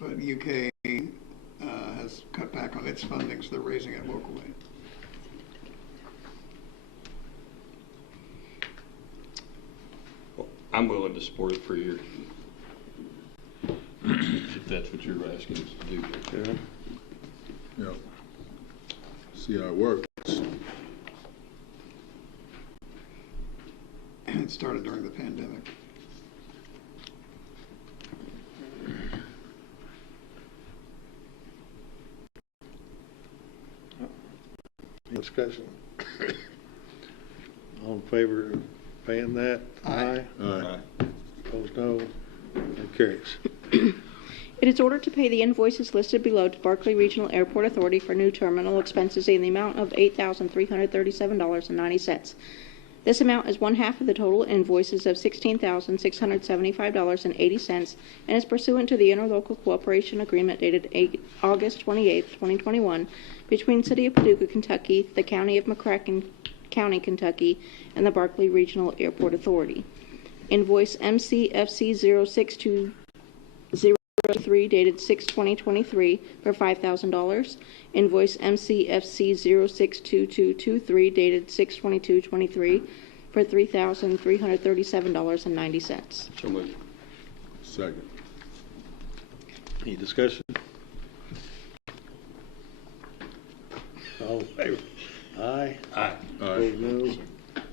But UK has cut back on its funding, so they're raising it locally. Well, I'm willing to support it for a year. If that's what you're asking us to do. Yeah. Yeah. See how it works. And it started during the pandemic. Discussion. All in favor of paying that? Aye. Aye. Opposed, no. That carries. It is ordered to pay the invoices listed below to Barkley Regional Airport Authority for new terminal expenses in the amount of $8,337.90. This amount is one half of the total invoices of $16,675.80 and is pursuant to the interlocal cooperation agreement dated August 28, 2021, between City of Paducah, Kentucky, the County of McCracken County, Kentucky, and the Barkley Regional Airport Authority. Invoice MCFC 062003 dated 6/2023 for $5,000. Invoice MCFC 062223 dated 6/22/23 for $3,337.90. So moved. Second. Any discussion? All in favor? Aye. Aye. Opposed, no.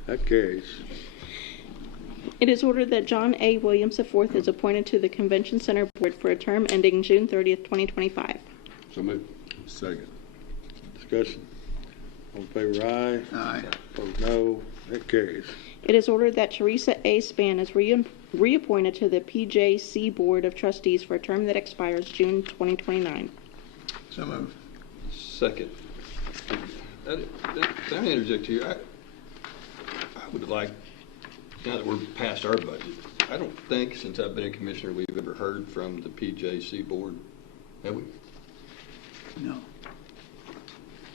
That carries. It is ordered that John A. Williams IV is appointed to the Convention Center Board for a term ending June 30th, 2025. So moved. Second. Discussion. All in favor, aye. Aye. Opposed, no. That carries. It is ordered that Teresa A. Span is reappointed to the PJC Board of Trustees for a term that expires June 2029. So moved. Second. Can I interject here? I would like, now that we're past our budget, I don't think since I've been a commissioner we've ever heard from the PJC board, have we? No.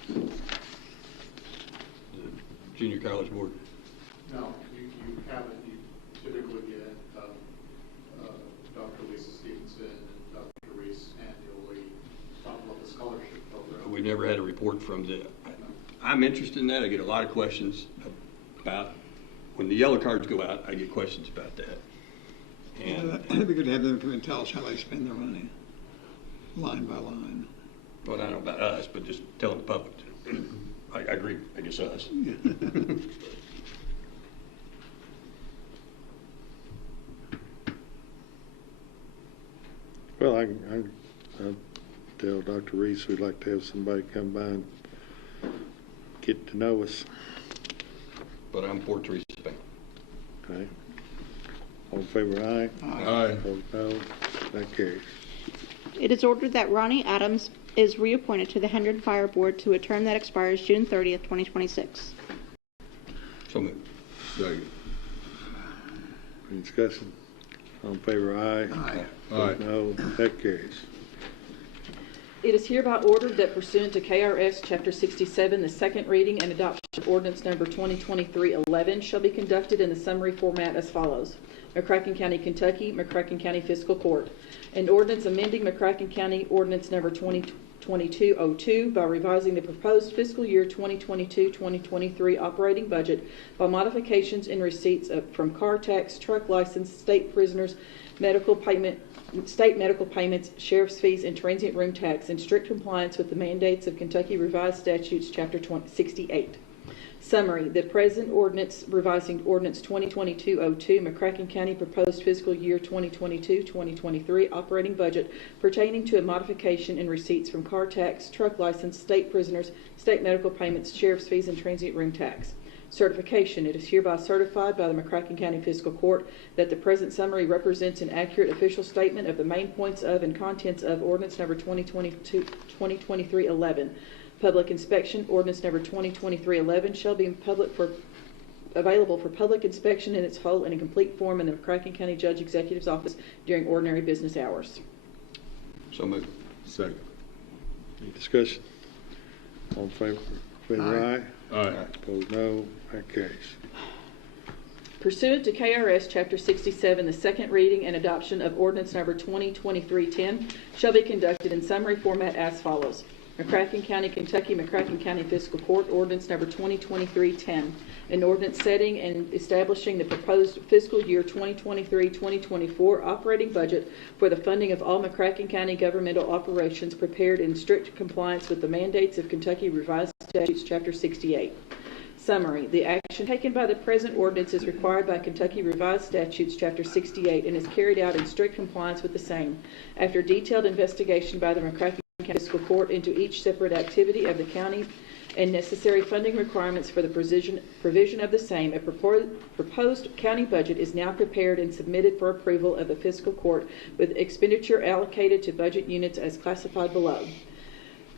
The junior college board? No, you haven't. You typically get Dr. Lisa Stevenson and Dr. Reese annually talk about the scholarship program. We never had a report from the, I'm interested in that. I get a lot of questions about when the yellow cards go out, I get questions about that. And It'd be good to have them come and tell us how they spend their money, line by line. well, I don't know about us, but just telling the public. I agree, I guess us. Well, I'll tell Dr. Reese we'd like to have somebody come by and get to know us. But I'm for Teresa Spain. Okay. All in favor, aye? Aye. Opposed, no. That carries. It is ordered that Ronnie Adams is reappointed to the Hendon Fire Board to a term that expires June 30th, 2026. So moved. Second. Any discussion? All in favor, aye? Aye. Opposed, no. That carries. It is hereby ordered that pursuant to KRS Chapter 67, the second reading and adoption of ordinance number 2023-11 shall be conducted in the summary format as follows. McCracken County, Kentucky, McCracken County Fiscal Court. An ordinance amending McCracken County Ordinance number 2022-02 by revising the proposed fiscal year 2022-2023 operating budget by modifications in receipts from car tax, truck license, state prisoners, state medical payments, sheriff's fees, and transient room tax in strict compliance with the mandates of Kentucky Revised Statutes, Chapter 68. Summary. The present ordinance revising Ordinance 2022-02, McCracken County proposed fiscal year 2022-2023 operating budget pertaining to a modification in receipts from car tax, truck license, state prisoners, state medical payments, sheriff's fees, and transient room tax. Certification. It is hereby certified by the McCracken County Fiscal Court that the present summary represents an accurate official statement of the main points of and contents of Ordinance number 2023-11. Public inspection. Ordinance number 2023-11 shall be available for public inspection in its whole and in complete form in the McCracken County Judge Executive's office during ordinary business hours. So moved. Second. Any discussion? All in favor? Aye. Aye. Opposed, no. That carries. Pursuant to KRS Chapter 67, the second reading and adoption of ordinance number 2023-10 shall be conducted in summary format as follows. McCracken County, Kentucky, McCracken County Fiscal Court, ordinance number 2023-10, an ordinance setting and establishing the proposed fiscal year 2023-2024 operating budget for the funding of all McCracken County governmental operations prepared in strict compliance with the mandates of Kentucky Revised Statutes, Chapter 68. Summary. The action taken by the present ordinance is required by Kentucky Revised Statutes, Chapter 68, and is carried out in strict compliance with the same. After detailed investigation by the McCracken County Fiscal Court into each separate activity of the county and necessary funding requirements for the provision of the same, a proposed county budget is now prepared and submitted for approval of the Fiscal Court with expenditure allocated to budget units as classified below.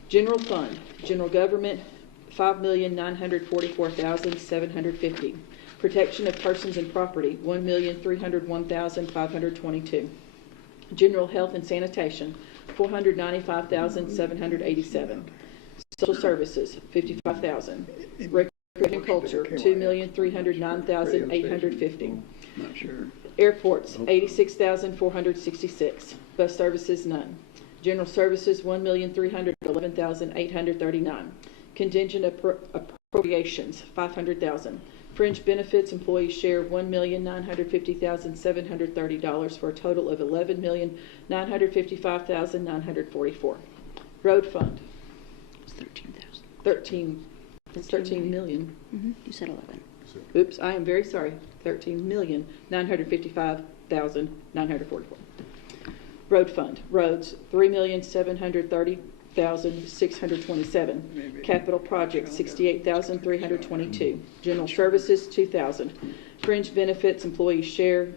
General Fund, General Government, $5,944,750. Protection of Persons and Property, $1,301,522. General Health and Sanitation, $495,787. Social Services, $55,000. Recreation and Culture, $2,309,850. Not sure. Airports, $86,466. Bus services, none. General Services, $1,311,839. Contingent appropriations, $500,000. Fringe benefits, employee share, $1,950,730 for a total of $11,955,944. Road fund. It's 13,000. 13. It's 13 million. You said 11. Oops, I am very sorry. 13,955,944. Road fund. Roads, $3,730,627. Capital projects, $68,322. General services, $2,000. Fringe benefits, employee share,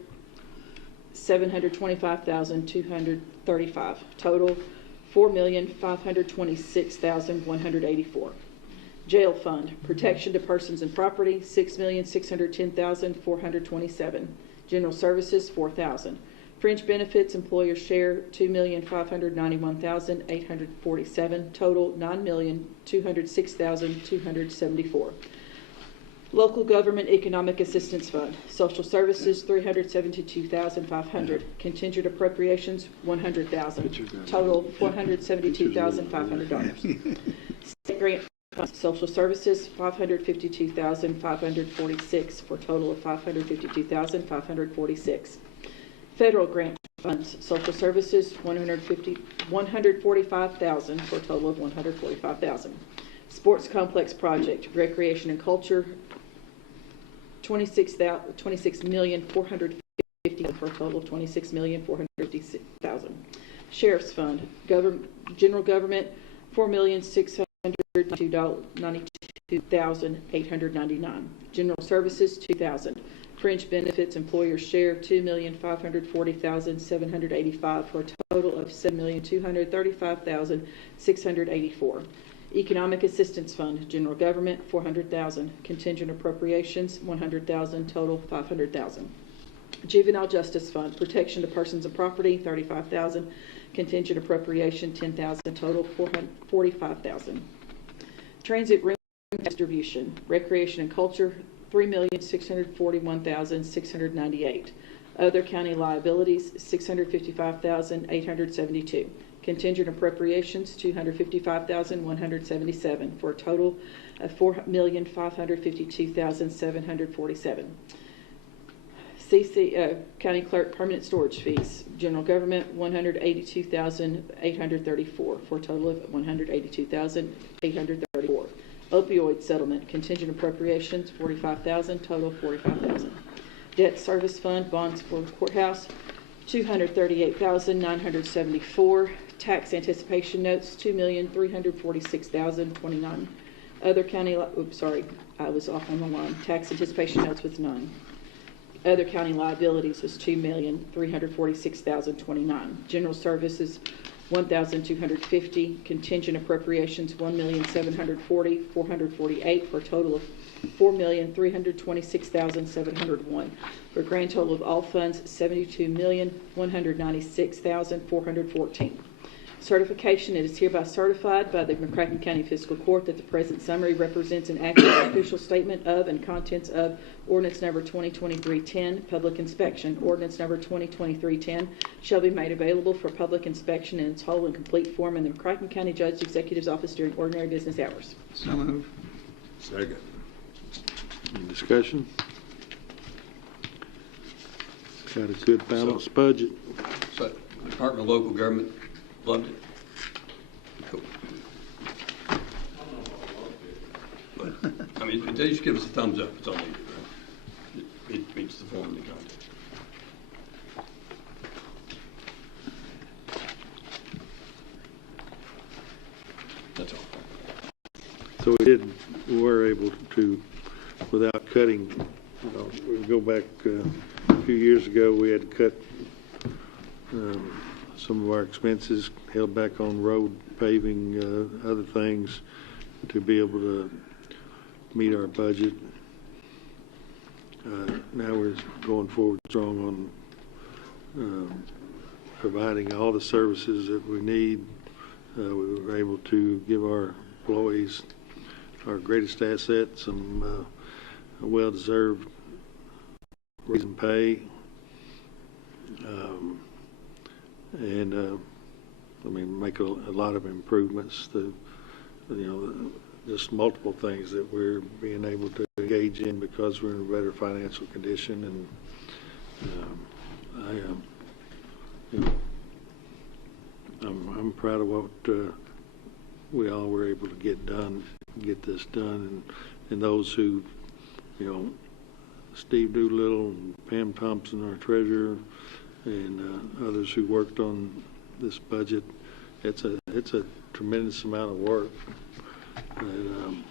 $725,235. Total, $4,526,184. Jail fund, protection to persons and property, $6,610,427. General services, $4,000. Fringe benefits, employer share, $2,591,847. Total, $9,206,274. Local Government Economic Assistance Fund. Social Services, $372,500. Contingent appropriations, $100,000. Total, $472,500. State grant Social Services, $552,546 for a total of $552,546. Federal Grant Funds, Social Services, $145,000 for a total of $145,000. Sports Complex Project, Recreation and Culture, $26,450,000 for a total of $26,450,000. Sheriff's Fund, General Government, $4,692,899. General Services, $2,000. Fringe Benefits Employer Share, $2,540,785 for a total of $7,235,684. Economic Assistance Fund, General Government, $400,000. Contingent Appropriations, $100,000. Total, $500,000. Juvenile Justice Fund, Protection to Persons and Property, $35,000. Contingent Appropriation, $10,000. Total, $45,000. Transit Room Distribution, Recreation and Culture, $3,641,698. Other county liabilities, $655,872. Contingent appropriations, $255,177 for a total of $4,552,747. County Clerk Permanent Storage Fees, General Government, $182,834 for a total of $182,834. Opioid Settlement, Contingent Appropriations, $45,000, total $45,000. Debt Service Fund, Bonds for Courthouse, $238,974. Tax Anticipation Notes, $2,346,029. Other county, I was off on the line. Tax Anticipation Notes with none. Other county liabilities was $2,346,029. General Services, $1,250. Contingent appropriations, $1,740,448 for a total of $4,326,701 for a grand total of all funds $72,196,414. Certification: it is hereby certified by the McCracken County Fiscal Court that the present summary represents an accurate official statement of and contents of ordinance number 2023-10, public inspection. Ordinance number 2023-10 shall be made available for public inspection in its whole and complete form in the McCracken County Judge Executive's office during ordinary business hours. So moved. Second. Any discussion? Got a good balanced budget. So, Department of Local Government loved it. Cool. But, I mean, they just give us a thumbs up. It's all they do, right? It meets the form and the content. That's all. So we were able to, without cutting, we go back a few years ago, we had to cut some of our expenses, held back on road paving, other things to be able to meet our budget. Now we're going forward strong on providing all the services that we need. We were able to give our employees, our greatest asset, some well-deserved raise in pay. I mean, make a lot of improvements to, just multiple things that we're being able to engage in because we're in a better financial condition. And I'm proud of what we all were able to get this done, and those who, Steve Doolittle and Pam Thompson, our treasurer, and others who worked on this budget. It's a tremendous amount of work, and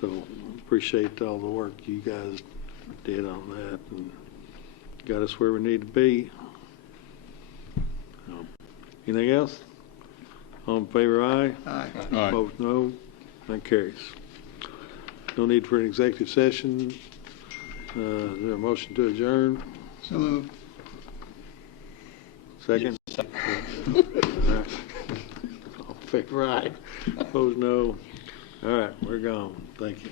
so appreciate all the work you guys did on that and got us where we need to be. Anything else? All in favor, aye. Aye. Aye. Opposed, no. That carries. No need for an executive session. Is there a motion to adjourn? So moved. Second? All right. All in favor, aye. Opposed, no. All right, we're gone. Thank you.